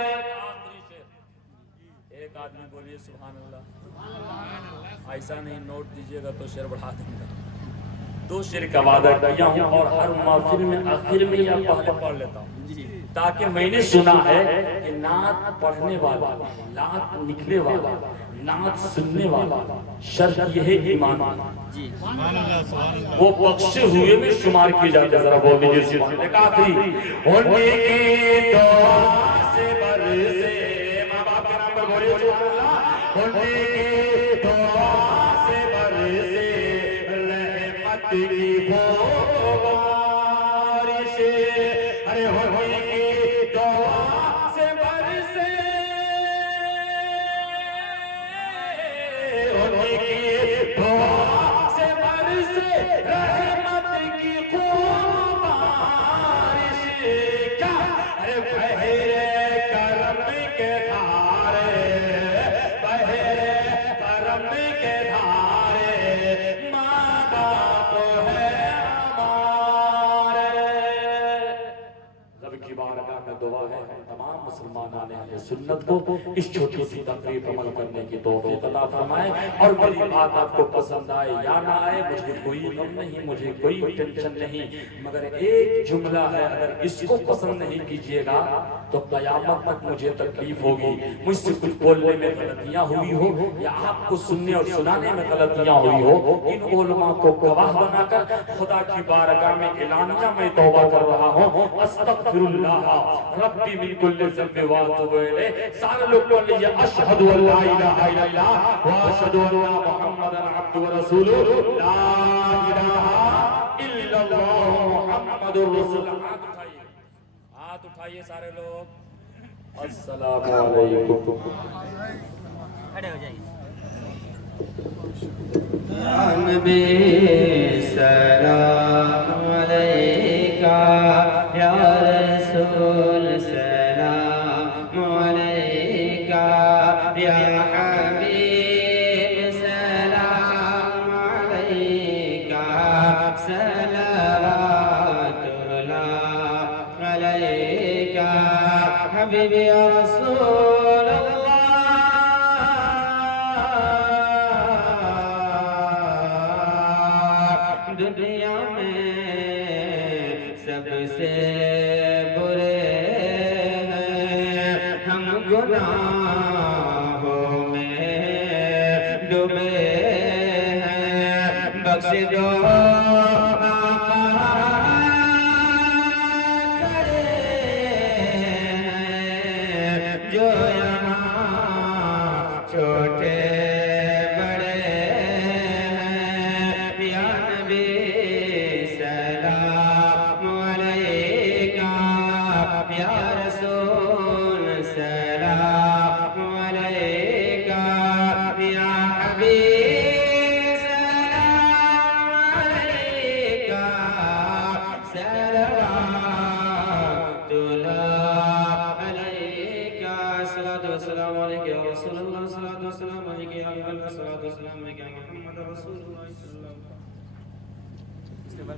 ایک آدمی بولیے سبحان اللہ. ایسا نہیں نوٹ دیجیے گا تو شعر بڑھا دیں گا. 2 شعر کا وعدہ کیا ہوں اور ہر محفل میں آخر میں یا پہلے پڑھ لیتا ہوں تاکہ میں نے سنا ہے کہ نعت پڑھنے والا نعت لکھنے والا نعت سننے والا شرط یہ ہے ایمان والا وہ بخشے ہوئے میں شمار کیے جاتے ہیں. ذرا بول دیجیے سبحان اللہ. کافی ہونے کی دعا سے برسے ماں باپ کے نام پر بولیے سبحان اللہ. ہونے کی دعا سے برسے رحمت کی بارش. ارے ہونے کی دعا سے برسے ہونے کی دعا سے برسے رحمت کی خوب بارش. کیا ارے بہرے کرم کے دھارے بہرے کرم کے دھارے ماں باپ ہے ہمارے. رب کی بارگاہ میں دعا ہے تمام مسلمانان اہل سنت کو اس چھوٹی سی تقریب عمل کرنے کی توفیق عطا فرمائے. اور میری بات آپ کو پسند آئے یا نہ آئے مجھے کوئی غم نہیں مجھے کوئی ٹینشن نہیں مگر ایک جملہ ہے اگر اس کو پسند نہیں کیجیے گا تو قیامت تک مجھے تکلیف ہوگی. مجھ سے کچھ بولنے میں غلطیاں ہوئی ہو یا آپ کو سننے اور سنانے میں غلطیاں ہوئی ہو ان علماء کو گواہ بنا کر خدا کی بارگاہ میں اعلانیہ میں توبہ کر رہا ہوں. استغفر اللہ ربی من کل ذنب واتوب الیہ. سارے لوگ بول لیجیے اشہد ان لا الہ الا اللہ واشہد ان محمدا عبدہ ورسولہ لا الہ الا اللہ محمد رسول اللہ. ہاتھ اٹھائیے سارے لوگ. السلام علیکم. کھڑے ہو جائیے. نبی سلام علیکہ یا رسول سلام علیکہ یا حبیب سلام علیکہ صلوات اللہ علیکہ حبیب یا رسول دنیا میں سب سے برے ہیں ہم گناہوں میں ڈوبے ہیں بخش دو جو یہاں چھوٹے بڑے ہیں یا نبی سلام علیکہ یا رسول سلام علیکہ یا حبیب سلام علیکہ صلوات اللہ علیکہ. الصلاۃ والسلام علیکہ یا رسول اللہ. الصلاۃ والسلام علیکہ یا حبیب اللہ. الصلاۃ والسلام علیکہ یا محمد رسول اللہ صلی اللہ علیہ وسلم.